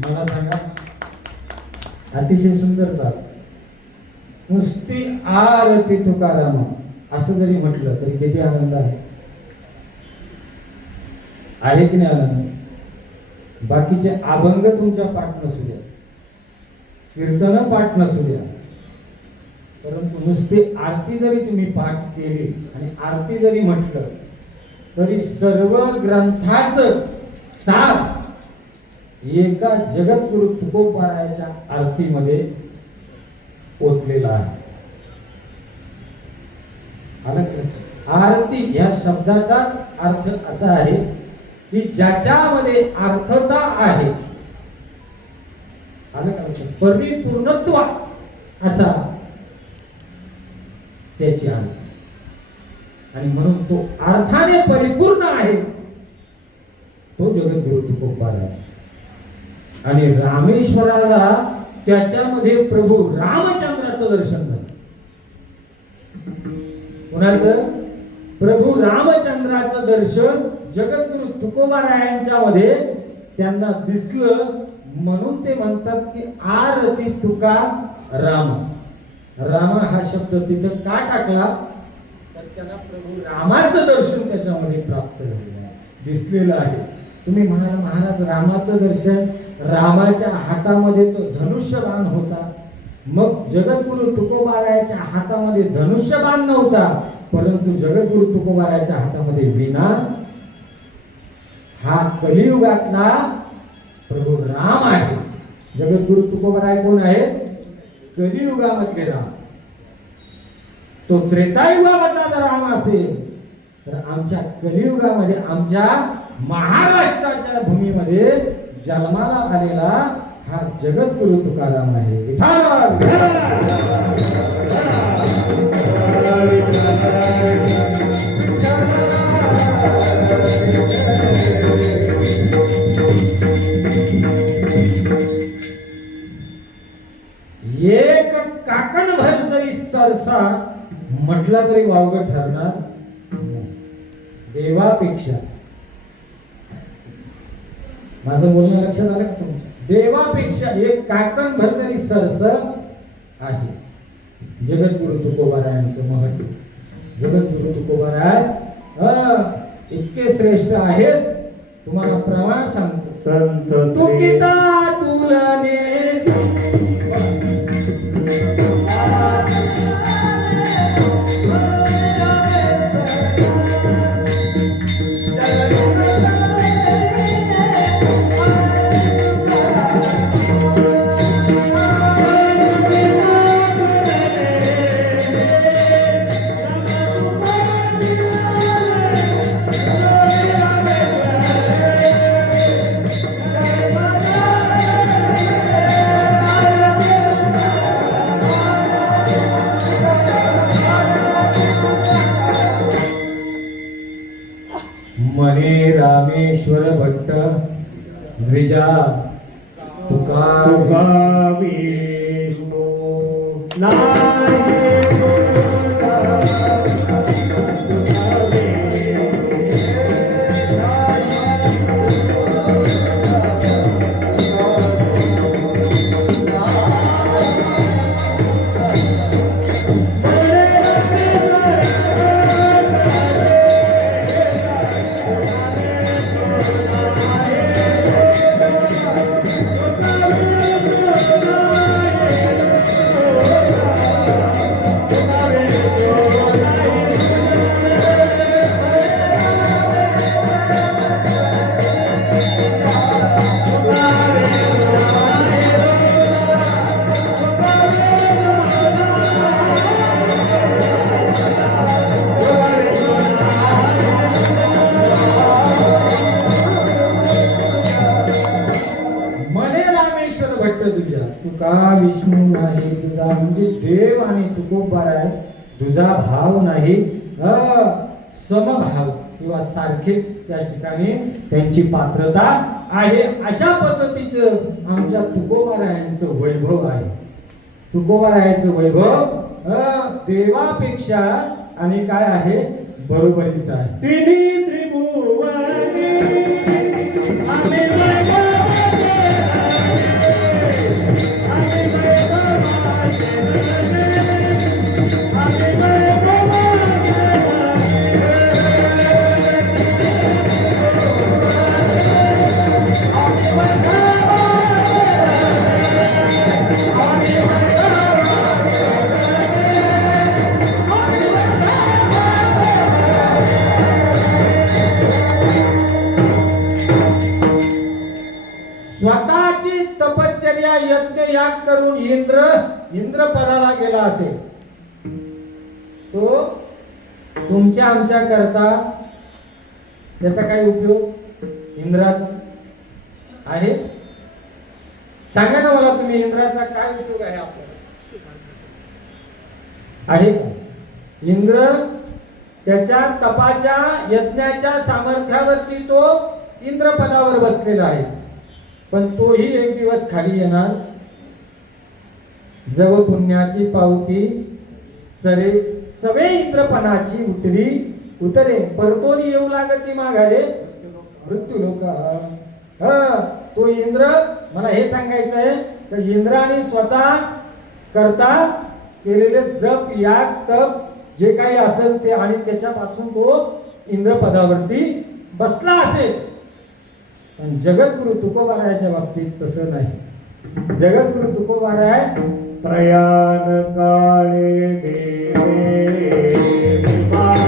मला सांगा, अतिशय सुंदर चाल. नुसती आरती तुकाराम असं जरी म्हटलं तरी किती आनंद आहे की नाही आनंद? बाकीचे अभंग तुमच्या पाठ नसू द्या, कीर्तन पाठ नसू द्या, परंतु नुसती आरती जरी तुम्ही पाठ केली आणि आरती जरी म्हटलं तरी सर्व ग्रंथाचं सार एका जगद्गुरु तुकोबारायाच्या आरतीमध्ये ओतलेला आहे. आलं का लक्षात? आरती या शब्दाचाच अर्थ असा आहे की ज्याच्यामध्ये अर्थता आहे. आलं का लक्षात? परिपूर्णत्व असा त्याची आरती, आणि म्हणून तो अर्थाने परिपूर्ण आहे तो जगद्गुरु तुकोबाराय. आणि रामेश्वराला त्याच्यामध्ये प्रभू रामचंद्राचं दर्शन झालं. कुणाचं? प्रभू रामचंद्राचं दर्शन जगद्गुरु तुकोबारायांच्या मध्ये त्यांना दिसलं, म्हणून ते म्हणतात की आरती तुका राम. राम हा शब्द तिथं का टाकला तर त्यांना प्रभू रामाचं दर्शन त्याच्यामध्ये प्राप्त झालेलं आहे, दिसलेलं आहे. तुम्ही म्हणाल महाराज रामाचं दर्शन, रामाच्या हातामध्ये तो धनुष्यबाण होता. मग जगद्गुरु तुकोबारायाच्या हातामध्ये धनुष्यबाण नव्हता, परंतु जगद्गुरु तुकोबारायाच्या हातामध्ये वीणा. हा कलियुगातला प्रभू राम आहे. जगद्गुरु तुकोबाराय कोण आहे? कलियुगामधले राम. तो त्रेतायुगामधला जर राम असेल तर आमच्या कलियुगामध्ये आमच्या महाराष्ट्राच्या भूमीमध्ये जन्माला आलेला हा जगद्गुरु तुकाराम आहे. एक काकण भर जरी सरसा म्हटला तरी वावगं ठरणार देवापेक्षा. माझं बोलणं लक्षात आलं का तुमच्या? देवापेक्षा एक काकण भर तरी सरस आहे जगद्गुरु तुकोबारायांचं महत्व. जगद्गुरु तुकोबाराय इतके श्रेष्ठ आहेत, तुम्हाला प्रमाण सांगतो. तुकिता तुलने मने रामेश्वर भट्ट द्विजा तुका विष्णू तुका विष्णू नाही तुझा म्हणजे देव आणि तुकोबाराय तुझा भाव नाही. समभाव किंवा सारखेच त्या ठिकाणी त्यांची पात्रता आहे. अशा पद्धतीचं आमच्या तुकोबारायांचं वैभव आहे. तुकोबारायांचं वैभव देवापेक्षा आणि काय आहे बरोबरीच आहे. तिन्ही त्रिभुवने आम्ही स्वतःची तपश्चर्या यज्ञ याग करून इंद्र पदाला गेला असेल, तो तुमच्या आमच्या करता त्याचा काय उपयोग इंद्राचा आहे? सांगा ना मला तुम्ही, इंद्राचा काय उपयोग आहे आपल्याला? आहे का? इंद्र त्याच्या तपाच्या यज्ञाच्या सामर्थ्यावरती तो इंद्र पदावर बसलेला आहे, पण तोही एक दिवस खाली येणार. जव पुण्याची पावती सवे इंद्रपणाची उतरे परतोनी येऊ लागती माघारे मृत्यू लोक. तो इंद्र, मला हे सांगायचं आहे की इंद्राने स्वतः करता केलेले जप याग तप जे काही असेल ते आणि त्याच्यापासून तो इंद्र पदावरती बसला असेल. पण जगद्गुरु तुकोबारायाच्या बाबतीत तसं नाही. जगद्गुरु तुकोबाराय प्रयाण काळे देवे विमान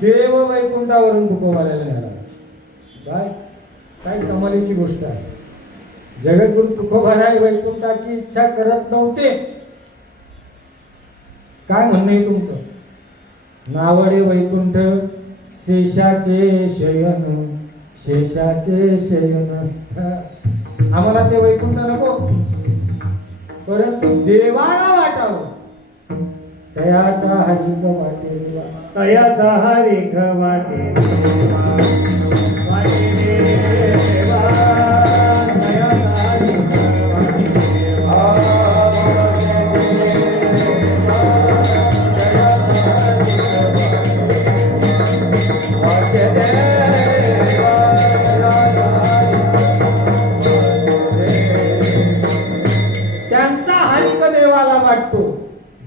देव वैकुंठावरून तुकोबारायला नेला. काय काय कमालीची गोष्ट आहे. जगद्गुरु तुकोबाराय वैकुंठाची इच्छा करत नव्हते. काय म्हणणं आहे तुमचं? नावडे वैकुंठ शेषाचे शयन, शेषाचे शयन. आम्हाला ते वैकुंठ नको, परंतु देवाला वाटावं तयाचा हरिक वाटे देवा, तयाचा हरिक वाटे देवा, वाटे देवा, तयाचा हरिक वाटे देवा, वाटे देवा, त्यांचा हरिक देवाला वाटतो.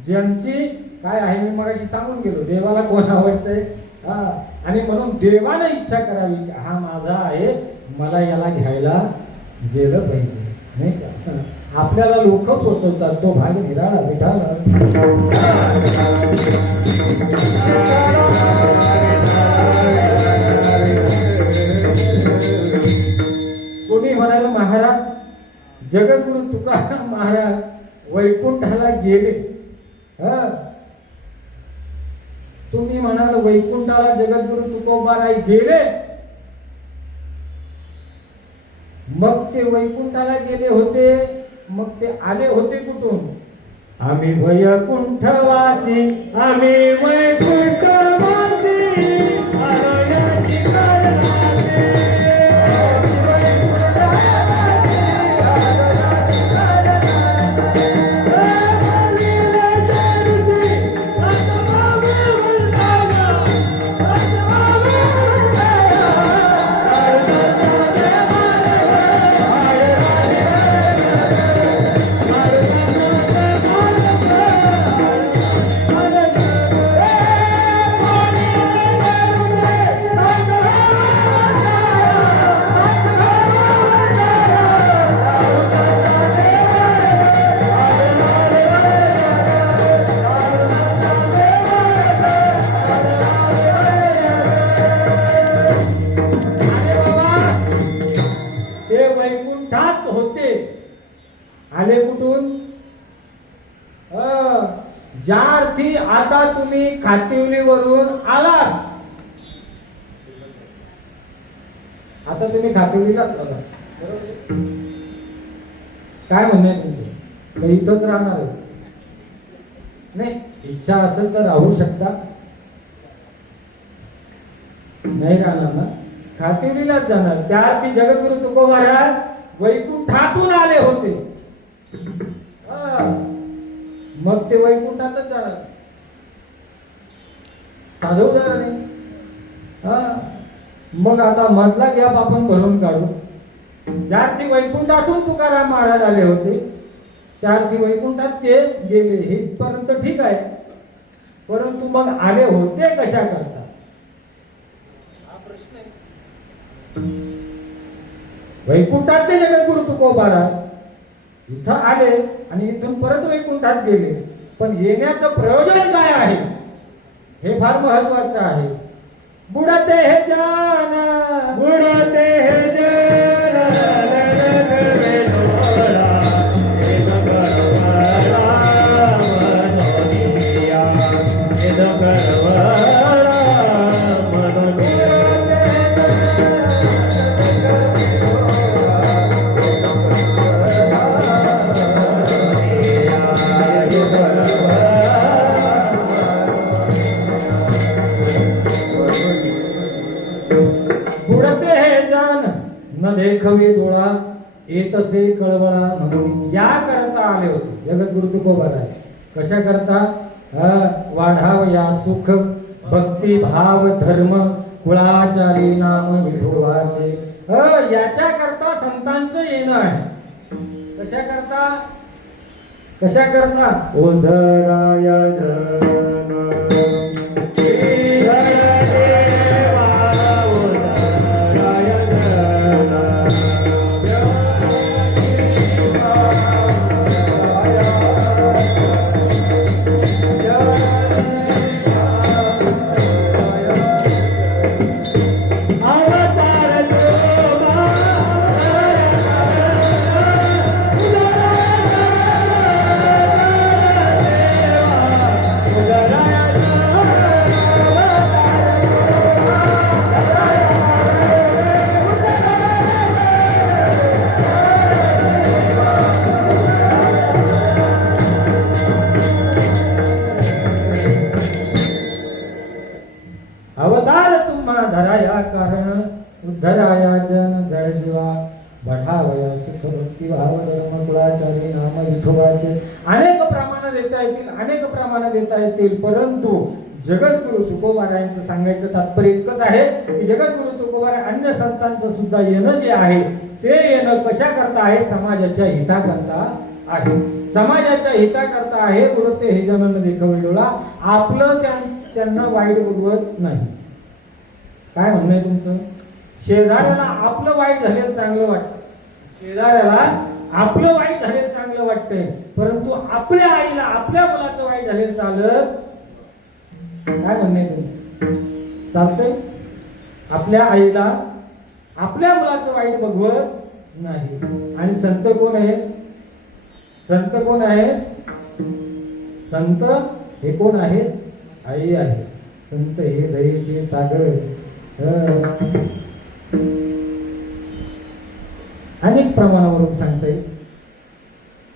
ज्यांची काय आहे मी मगाशी सांगून गेलो, देवाला कोण आवडतंय. आणि म्हणून देवाने इच्छा करावी की हा माझा आहे, मला याला घ्यायला गेलं पाहिजे, नाही का? आपल्याला लोक पोचवतात, तो भाग निराळा विठाला. कोणी म्हणाल महाराज जगद्गुरु तुकाराम महाराज वैकुंठाला गेले. तुम्ही म्हणाल वैकुंठाला जगद्गुरु तुकोबाराय गेले, मग ते वैकुंठाला गेले होते, मग ते आले होते कुठून? आम्ही वैकुंठवासी आम्ही वैकुंठवासी आलो याची कारणाने. ते वैकुंठात होते. आले कुठून? ज्या अर्थी आता तुम्ही खातिवलीवरून आलात, आता तुम्ही खातिवलीलाच आलात, काय म्हणणे तुमचं? इथंच राहणार आहे? नाही, इच्छा असेल तर राहू शकता, नाही राहणार ना? खातिवलीलाच जाणार. त्या अर्थी जगद्गुरु तुकोबा महाराज वैकुंठातून आले होते. मग ते वैकुंठातच जाणार, साधव जाणार नाही. मग आता मधला गॅप आपण भरून काढू. ज्या अर्थी वैकुंठातून तुकाराम महाराज आले होते, त्या अर्थी वैकुंठात ते गेले, हे इथपर्यंत ठीक आहे. परंतु मग आले होते कशा करता, हा प्रश्न आहे. वैकुंठातले जगद्गुरु तुकोबा महाराज इथं आले आणि इथून परत वैकुंठात गेले. पण येण्याचं प्रयोजन काय आहे हे फार महत्वाचं आहे. बुडते हे जान, बुडते हे जन, लगवे डोळा, हे गगनवाला मनोनिया, हे गगनवाला मनोनिया. बुडते हे जान न देखवी डोळा, येतसे कळवळा म्हणून या करता आले होते जगद्गुरु तुकोबा महाराज. कशा करता? वाढाव या सुख भक्ती भाव धर्म कुळाचारी नाम विठोबाचे. याच्या करता संतांचं येणं आहे. कशा करता? कशा करता? उधराया जन अवतार तुम्हा धराया कारण उद्धराया जन जळ जीवा बढावया सुख भक्ती भाव धर्म कुळाचारी नाम विठोबाचे. अनेक प्रमाण देता येतील, अनेक प्रमाण देता येतील, परंतु जगद्गुरु तुकोबा महाराजांचं सांगायचं तात्पर्य इतकंच आहे की जगद्गुरु तुकोबा अन्य संतांचं सुद्धा येणं जे आहे ते येणं कशा करता आहे? समाजाच्या हिताकरता आहे. समाजाच्या हिताकरता आहे. बुडते हे जन देखवे डोळा, आपलं त्यांना वाईट बघवत नाही. काय म्हणणं आहे तुमचं? शेजाऱ्याला आपलं वाईट झालेलं चांगलं वाटतं, शेजाऱ्याला आपलं वाईट झालेलं चांगलं वाटतंय, परंतु आपल्या आईला आपल्या मुलाचं वाईट झालेलं चालत. काय म्हणणं आहे तुमचं? चालतंय? आपल्या आईला आपल्या मुलाचं वाईट बघवत नाही. आणि संत कोण आहेत? संत कोण आहेत? संत हे कोण आहेत? आई आहे. संत हे दयेचे सागर. अनेक प्रमाणावरून सांगता येईल.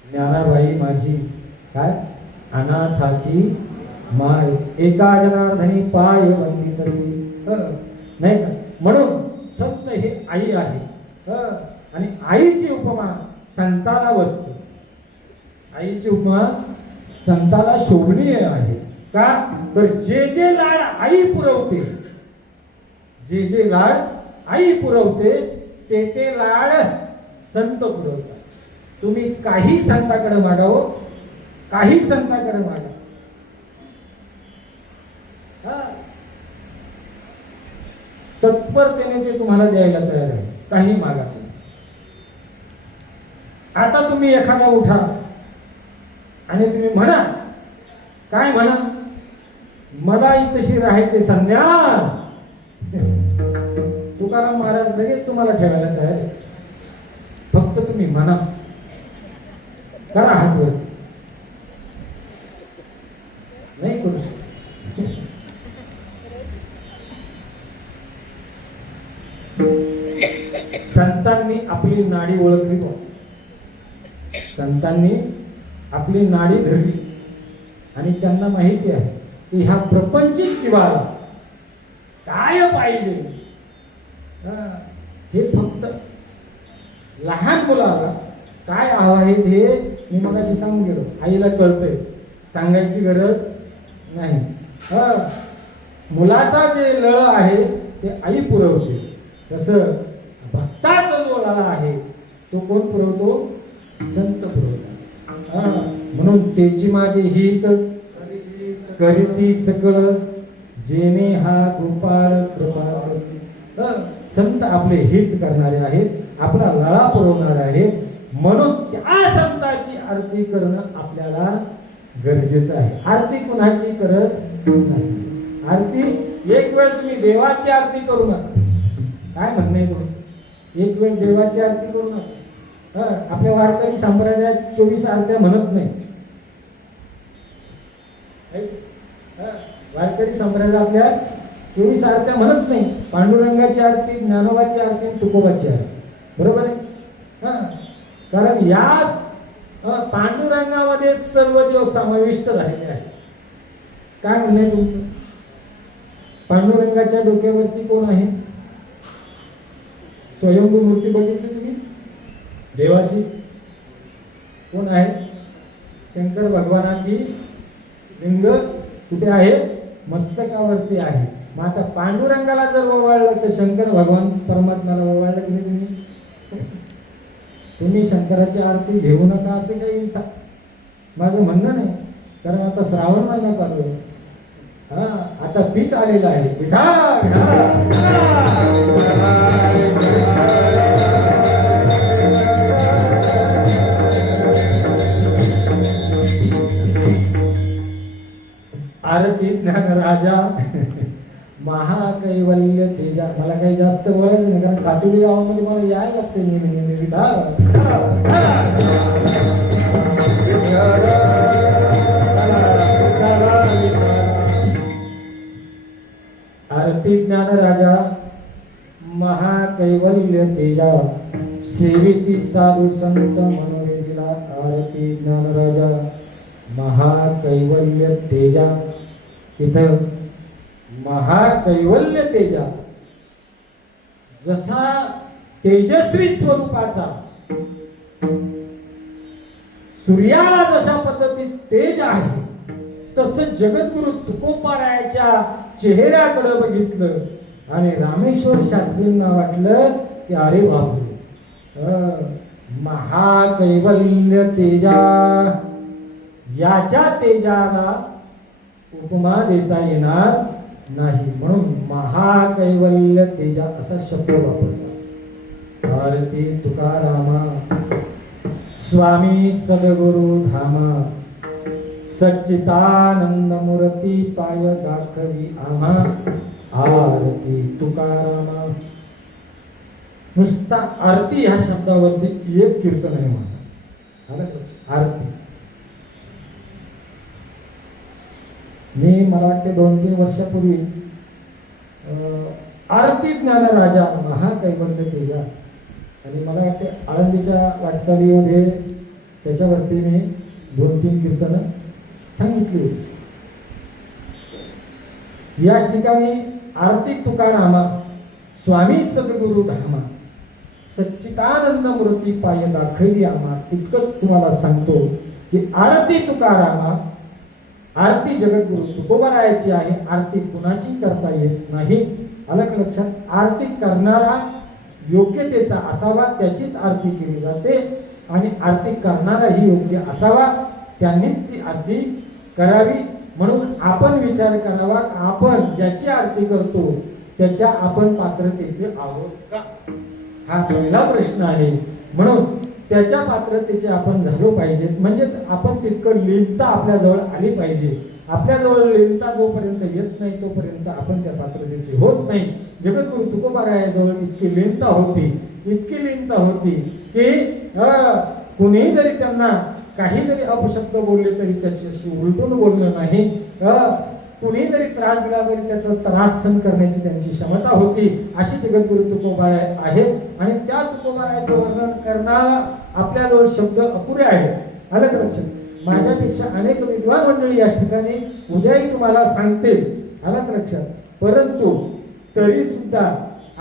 ज्ञानाबाई माझी काय अनाथाची माय एका जनार्दनी पाय वंदितसी. नाही का? म्हणून संत हे आई आहे. आणि आईची उपमा संताला बसते. आईची उपमा संताला शोभनीय आहे. का तर जे जे लाड आई पुरवते, जे जे लाड आई पुरवते ते ते लाड संत पुरवतात. तुम्ही काही संताकडे मागावं, काही संताकडे मागा, तत्परतेने ते तुम्हाला द्यायला तयार आहे. काही मागा तुम्ही. आता तुम्ही एखादा उठा आणि तुम्ही म्हणा, काय म्हणा, मला तशी राहायचे संन्यास. तुकाराम महाराज लगेच तुम्हाला ठेवायला तयार आहे. फक्त तुम्ही म्हणा, करा हातवर. नाही करू शकत. संतांनी आपली नाडी ओळखली बा. संतांनी आपली नाडी धरली आणि त्यांना माहिती आहे की ह्या प्रपंचिक जीवाला काय पाहिजे. हे फक्त लहान मुलाला काय हवं आहे हे मी मगाशी सांगून गेलो. आईला कळतंय, सांगायची गरज नाही. मुलाचा जे लळ आहे ते आई पुरवते. तसं भक्ताचा जो लळा आहे तो कोण पुरवतो? संत पुरवतात. म्हणून तेची माझे हित करीती सकळ जेणे हा गोपाळ कृपा करती. संत आपले हित करणारे आहेत, आपला लळा पुरवणारे आहेत. म्हणून त्या संताची आरती करणं आपल्याला गरजेचं आहे. आरती कुणाची करत नाही. आरती एक वेळ तुम्ही देवाची आरती करू नका. काय म्हणणं आहे तुमचं? एक वेळ देवाची आरती करू नका. आपल्या वारकरी संप्रदायात 24 आरत्या म्हणत नाही. वारकरी संप्रदाय आपल्या 24 आरत्या म्हणत नाही. पांडुरंगाची आरती, ज्ञानोबाची आरती, तुकोबाची आरती. बरोबर आहे? कारण या पांडुरंगामध्ये सर्व देव समाविष्ट झालेले आहेत. काय म्हणणं आहे तुमचं? पांडुरंगाच्या डोक्यावरती कोण आहे? स्वयंभू मूर्ती बघितली तुम्ही देवाची? कोण आहे? शंकर भगवानाची लिंग कुठे आहे? मस्तकावरती आहे. मग आता पांडुरंगाला जर ओवाळलं तर शंकर भगवान परमात्म्याला ओवाळलं की नाही? तुम्ही शंकराची आरती घेऊ नका असे काही माझं म्हणणं नाही. कारण आता श्रावण महिना चालू आहे. आता पीठ आलेलं आहे. आरती ज्ञान राजा महाकैवल्य तेजा. मला काही जास्त बोलायचं नाही कारण कातुली गावामध्ये मला यायला लागते नेहमी. आरती ज्ञान राजा महाकैवल्य तेजा सेविती साधू संत मनोवेदिला. आरती ज्ञान राजा महाकैवल्य तेजा. इथं महाकैवल्य तेजा जसा तेजस्वी स्वरूपाचा सूर्याला जशा पद्धतीत तेज आहे तसं जगद्गुरु तुकोबारायाच्या चेहऱ्याकडे बघितलं आणि रामेश्वर शास्त्रींना वाटलं की अरे बापरे, महाकैवल्य तेजा याच्या तेजाला उपमा देता येणार नाही. म्हणून महाकैवल्य तेजा असा शब्द वापरला. आरती तुकारामा स्वामी सद्गुरु धामा सच्चिदानंद मूर्ती पाय दाखवी आम्हा. आरती तुकारामा. नुसता आरती ह्या शब्दावरती एक कीर्तन आहे महाराज. आरती मला वाटते 2-3 वर्षापूर्वी आरती ज्ञान राजा महाकैवल्य तेजा आणि मला वाटते आळंदीच्या वाटचालीमध्ये त्याच्यावरती मी 2-3 कीर्तनं सांगितली होती. याच ठिकाणी आरती तुकारामा स्वामी सद्गुरु धामा सच्चिदानंद मूर्ती पाय दाखवली आम्हा. इतकंच तुम्हाला सांगतो की आरती तुकारामा आरती जगद्गुरु तुकोबारायाची आहे. आरती कुणाची करता येत नाही. आलं का लक्षात? आरती करणारा योग्यतेचा असावा, त्याचीच आरती केली जाते. आणि आरती करणाराही योग्य असावा, त्यांनीच ती आरती करावी. म्हणून आपण विचार करावा, आपण ज्याची आरती करतो त्याच्या आपण पात्रतेचे आहोत का, हा पहिला प्रश्न आहे. म्हणून त्याच्या पात्रतेचे आपण झालो पाहिजे. म्हणजे आपण तितकं लीनता आपल्याजवळ आली पाहिजे. आपल्याजवळ लीनता जोपर्यंत येत नाही तोपर्यंत आपण त्या पात्रतेचे होत नाही. जगद्गुरु तुकोबारायाजवळ इतकी लीनता होती, इतकी लीनता होती की कुणीही जरी त्यांना काही जरी अपशब्द बोलले तरी त्याच्याशी उलटून बोलणं नाही. कुणी जरी त्रास दिला तरी त्याचा त्रास सहन करण्याची त्यांची क्षमता होती. अशी जगद्गुरु तुकोबाराय आहेत. आणि त्या तुकोबारायाचं वर्णन करणारा आपल्याजवळ शब्द अपुरे आहेत. आलं का लक्षात? माझ्यापेक्षा अनेक विद्वान मंडळी या ठिकाणी उद्याही तुम्हाला सांगतील. आलं का लक्षात? परंतु तरी सुद्धा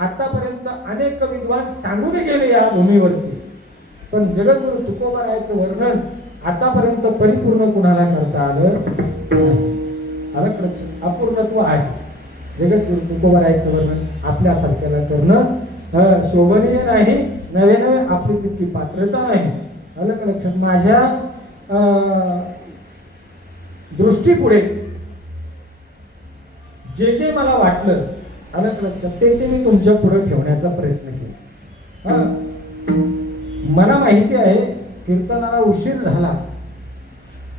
आतापर्यंत अनेक विद्वान सांगून गेले या भूमीवरती, पण जगद्गुरु तुकोबारायाचं वर्णन आतापर्यंत परिपूर्ण कुणाला करता आलं नाही. आलं का लक्षात? अपूर्णत्व आहे. जगद्गुरु तुकोबारायाचं वर्णन आपल्यासारख्याला करणं शोभनीय नाही. नवे नवे आपली तितकी पात्रता नाही. आलं का लक्षात? माझ्या दृष्टीपुढे जे जे मला वाटलं, आलं का लक्षात, ते मी तुमच्या पुढे ठेवण्याचा प्रयत्न केला. मला माहिती आहे कीर्तनाला उशीर झाला,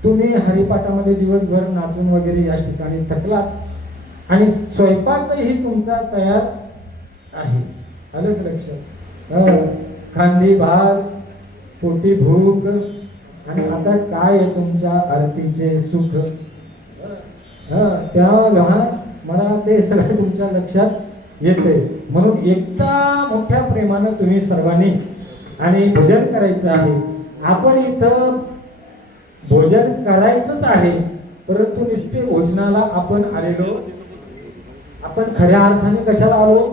तुम्ही हरिपाठामध्ये दिवसभर नाचून वगैरे या ठिकाणी थकलात आणि स्वयंपाकही तुमचा तयार आहे. आलं का लक्षात? खांदी भात, पोटी भूक, आणि आता काय आहे तुमच्या आरतीचे सुख. तेव्हा मला ते सगळं तुमच्या लक्षात येते. म्हणून एकदा मोठ्या प्रेमानं तुम्ही सर्वांनी आणि भोजन करायचं आहे. आपण इथं भोजन करायचंच आहे, परंतु नुसते भोजनाला आपण आलेलो, आपण खऱ्या अर्थाने कशाला आलो?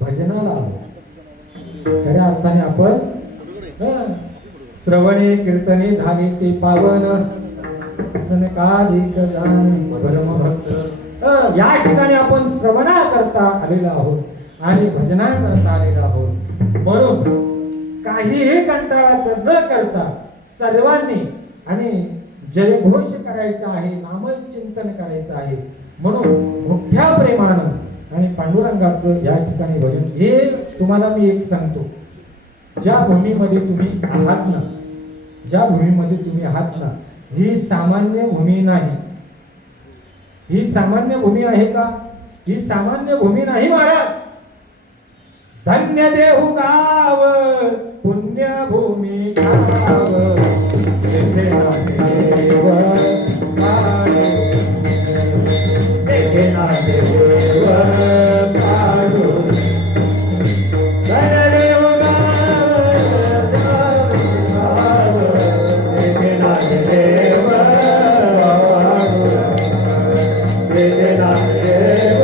भजनाला आलो. खऱ्या अर्थाने आपण श्रवणे कीर्तने झाले ते पावन, सनकाधिक जाणे परमभक्त. या ठिकाणी आपण श्रवणा करता आलेलो आहोत आणि भजना करता आलेलो आहोत. म्हणून काहीही कंटाळा न करता सर्वांनी आणि जयघोष करायचा आहे, नामचिंतन करायचं आहे. म्हणून मोठ्या प्रेमानं आणि पांडुरंगाचं या ठिकाणी भजन. हे तुम्हाला मी एक सांगतो, ज्या भूमीमध्ये तुम्ही आहात ना, ज्या भूमीमध्ये तुम्ही आहात ना, ही सामान्य भूमी नाही. ही सामान्य भूमी आहे का? ही सामान्य भूमी नाही महाराज. धन्य देहू गाव पुण्यभूमी गाव, तेथे नाते देव पाडू, तेथे नाते देव पाडू. धन्य देहू गाव, तेथे नाते देव पाडू, तेथे नाते देव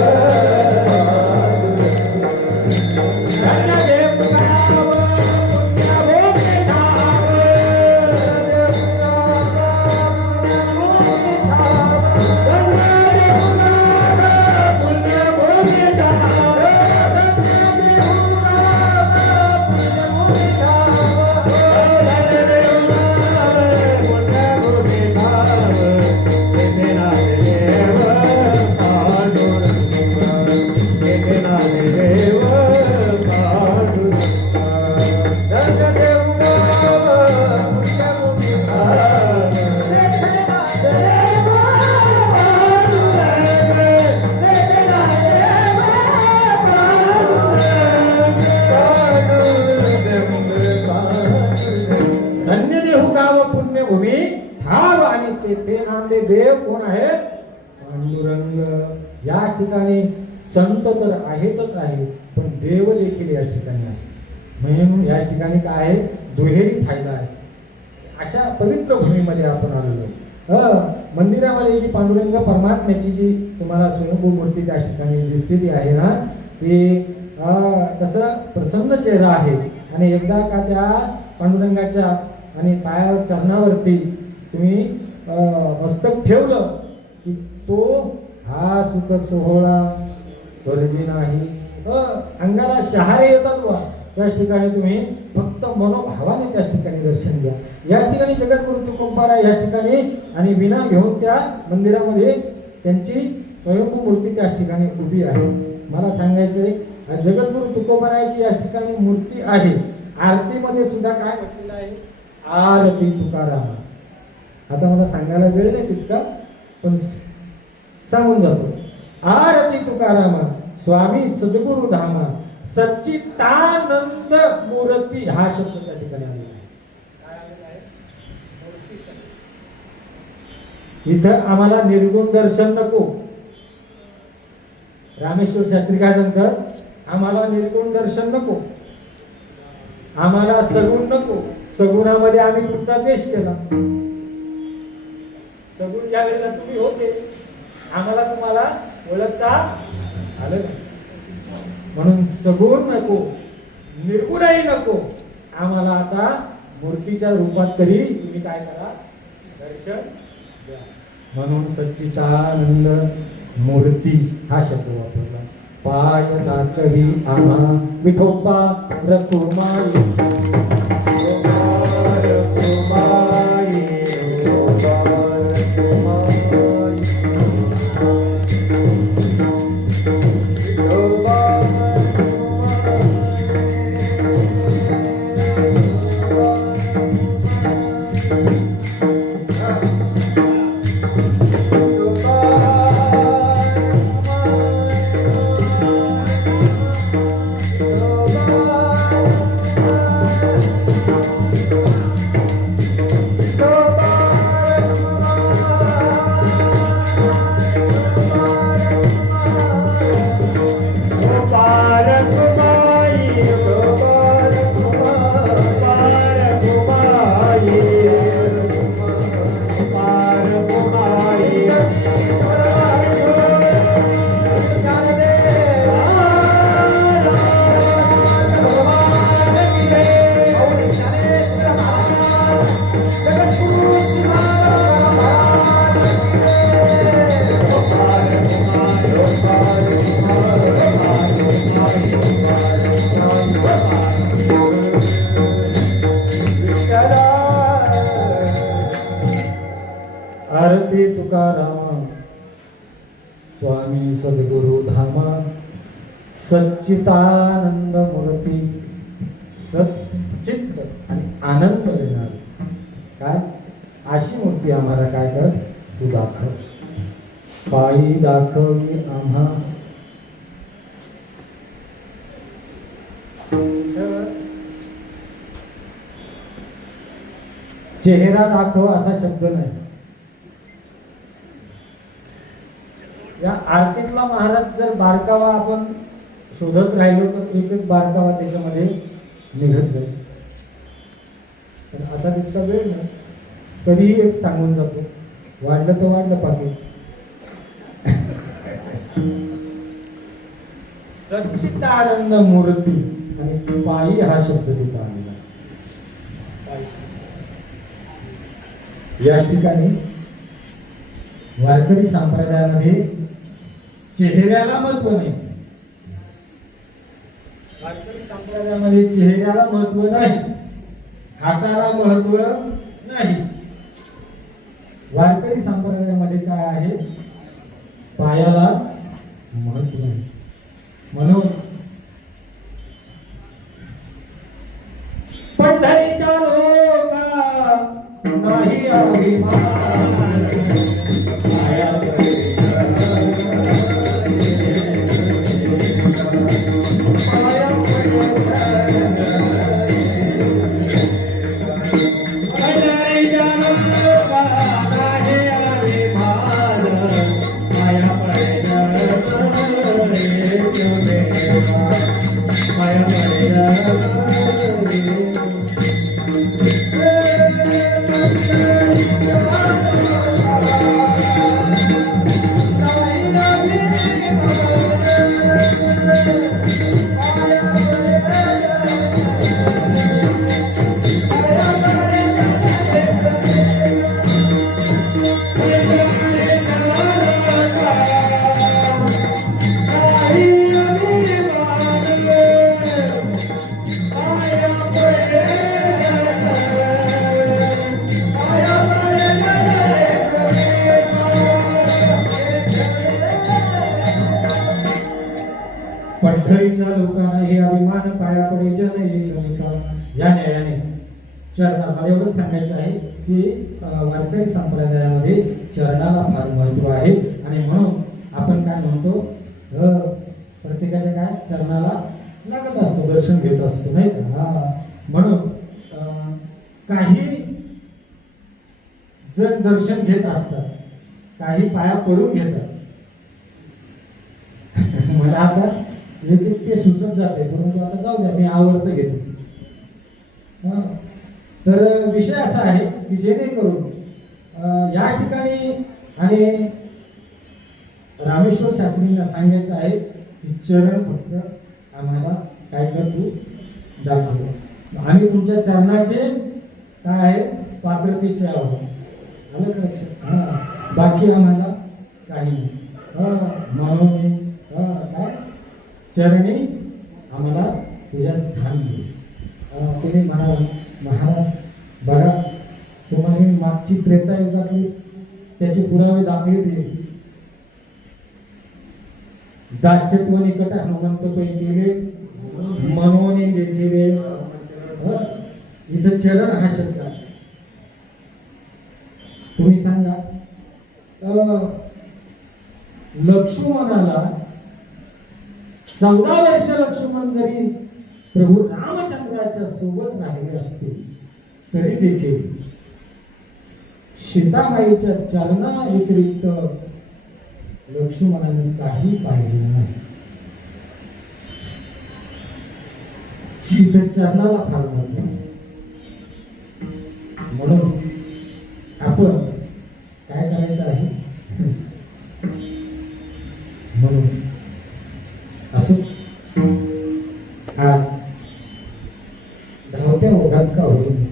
देव कोण आहे? पांडुरंग. या ठिकाणी संत तर आहेतच आहे, पण देव देखील या ठिकाणी आहे. म्हणून या ठिकाणी काय आहे? दुहेरी फायदा आहे. अशा पवित्र भूमीमध्ये आपण आलेलो. मंदिरामध्ये जी पांडुरंग परमात्म्याची जी तुम्हाला स्वयंभू मूर्ती त्या ठिकाणी दिसते ती आहे ना, ती कसं प्रसन्न चेहरा आहे. आणि एकदा का त्या पांडुरंगाच्या आणि पायावर चरणावरती तुम्ही मस्तक ठेवलं की तो हा सुख सोहळा स्वर्गी नाही. अंगाला शहारे येतात बा. त्याच ठिकाणी तुम्ही फक्त मनोभावाने त्याच ठिकाणी दर्शन घ्या. याच ठिकाणी जगद्गुरु तुकोबाराय याच ठिकाणी आणि विना घेऊन त्या मंदिरामध्ये त्यांची स्वयंभू मूर्ती त्याच ठिकाणी उभी आहे. मला सांगायचंय जगद्गुरु तुकोबारायची या ठिकाणी मूर्ती आहे. आरतीमध्ये सुद्धा काय म्हटलेलं आहे, आरती तुकाराम. आता मला सांगायला वेळ नाही तितका, पण सांगून जातो. आरती तुकाराम स्वामी सद्गुरु धामा सच्चिदानंद मूर्ती हा शब्द त्या ठिकाणी आलेला आहे. इथं आम्हाला निर्गुण दर्शन नको. रामेश्वर शास्त्री काय सांगतात, आम्हाला निर्गुण दर्शन नको, आम्हाला सगुण नको. सगुणामध्ये आम्ही तुमचा द्वेष केला. सगुण ज्या वेळेला तुम्ही होते आम्हाला तुम्हाला ओळखता आलं नाही. म्हणून सगुण नको, निर्गुणही नको. आम्हाला आता मूर्तीच्या रूपात तरी तुम्ही काय करा, दर्शन द्या. म्हणून सच्चिदानंद मूर्ती हा शब्द वापरला. पाय दाखवी आम्हा विठोबा रखुमाई. आरती तुकाराम स्वामी सद्गुरु धामा सच्चिदानंद मूर्ती. सच्चित आणि आनंद देणार काय अशी मूर्ती आम्हाला काय कर तू दाखव. पायी दाखवली आम्हा. चेहरा दाखव असा शब्द नाही. या आरतीतला महाराज जर बारकावा आपण शोधत राहिलो तर एक एक बारकावा त्याच्यामध्ये निघत जाईल. पण आता तितका वेळ नाही, तरीही एक सांगून जातो. वाढलं तर वाढलं पाकिट. सच्चिदानंद मूर्ती आणि पायी हा शब्द तिथं आलेला. या ठिकाणी वारकरी संप्रदायामध्ये चेहऱ्याला महत्व नाही. वारकरी संप्रदायामध्ये चेहऱ्याला महत्व नाही, हाताला महत्व नाही. वारकरी संप्रदायामध्ये काय आहे, पायाला महत्व नाही. म्हणून पंढरीच्या लोका नाही अभिमान. पंढरीच्या लोकांना हे अभिमान पाया पडे जन एकमेका याने चरणा मला एवढंच सांगायचं आहे की वारकरी संप्रदायामध्ये चरणाला फार महत्त्व आहे आणि म्हणून आपण काय म्हणतो प्रत्येकाच्या काय चरणाला लागत असतो, दर्शन घेत असतो नाही का. म्हणून काही जण दर्शन घेत असतात, काही पाया पडून घेतात. मला आता एक ते सुचत जाते, परंतु आता जाऊ द्या, मी आवर्त घेतो. तर विषय असा आहे की जेणेकरून या ठिकाणी आणि रामेश्वर शास्त्रींना सांगायचं आहे की चरण फक्त आम्हाला काय कर तू दाखव, आम्ही तुमच्या चरणाचे काय आहे पात्रतेचे आहोत. आलं का लक्षात? बाकी आम्हाला काही म्हणून काय चरणी आम्हाला तुझ्या स्थान दे. तुम्ही म्हणाल महाराज बघा तुम्हाला मागची त्रेतायुगातली त्याचे पुरावे दाखले दिले, दास्यत्व निकट हनुमंत पै केले मनोने देखील इथं चरण हा शब्द आहे. तुम्ही सांगा लक्ष्मणाला 14 वर्ष लक्ष्मण जरी प्रभू रामचंद्राच्या सोबत राहिले असते तरी देखील सीतामाईच्या चरणा व्यतिरिक्त लक्ष्मणाने काही पाहिलं नाही. इथं चरणाला फार महत्व आहे. म्हणून आपण काय करायचं आहे म्हणून असं आज धावत्या ओघात का होईल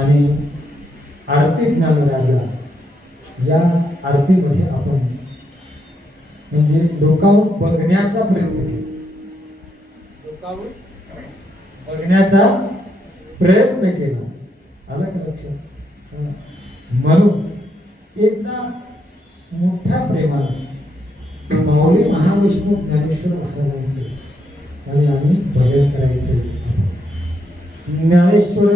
आणि आरती ज्ञानराजा या आरतीमध्ये आपण म्हणजे लोकांवर बघण्याचा प्रयत्न केला, लोकांवर बघण्याचा प्रयत्न केला. आलं का लक्षात? म्हणून एकदा मोठ्या प्रेमाने माऊली महाविष्णू ज्ञानेश्वर महाराजांचे आणि आम्ही भजन करायचे. ज्ञानेश्वर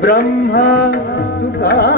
ब्रह्मा तुका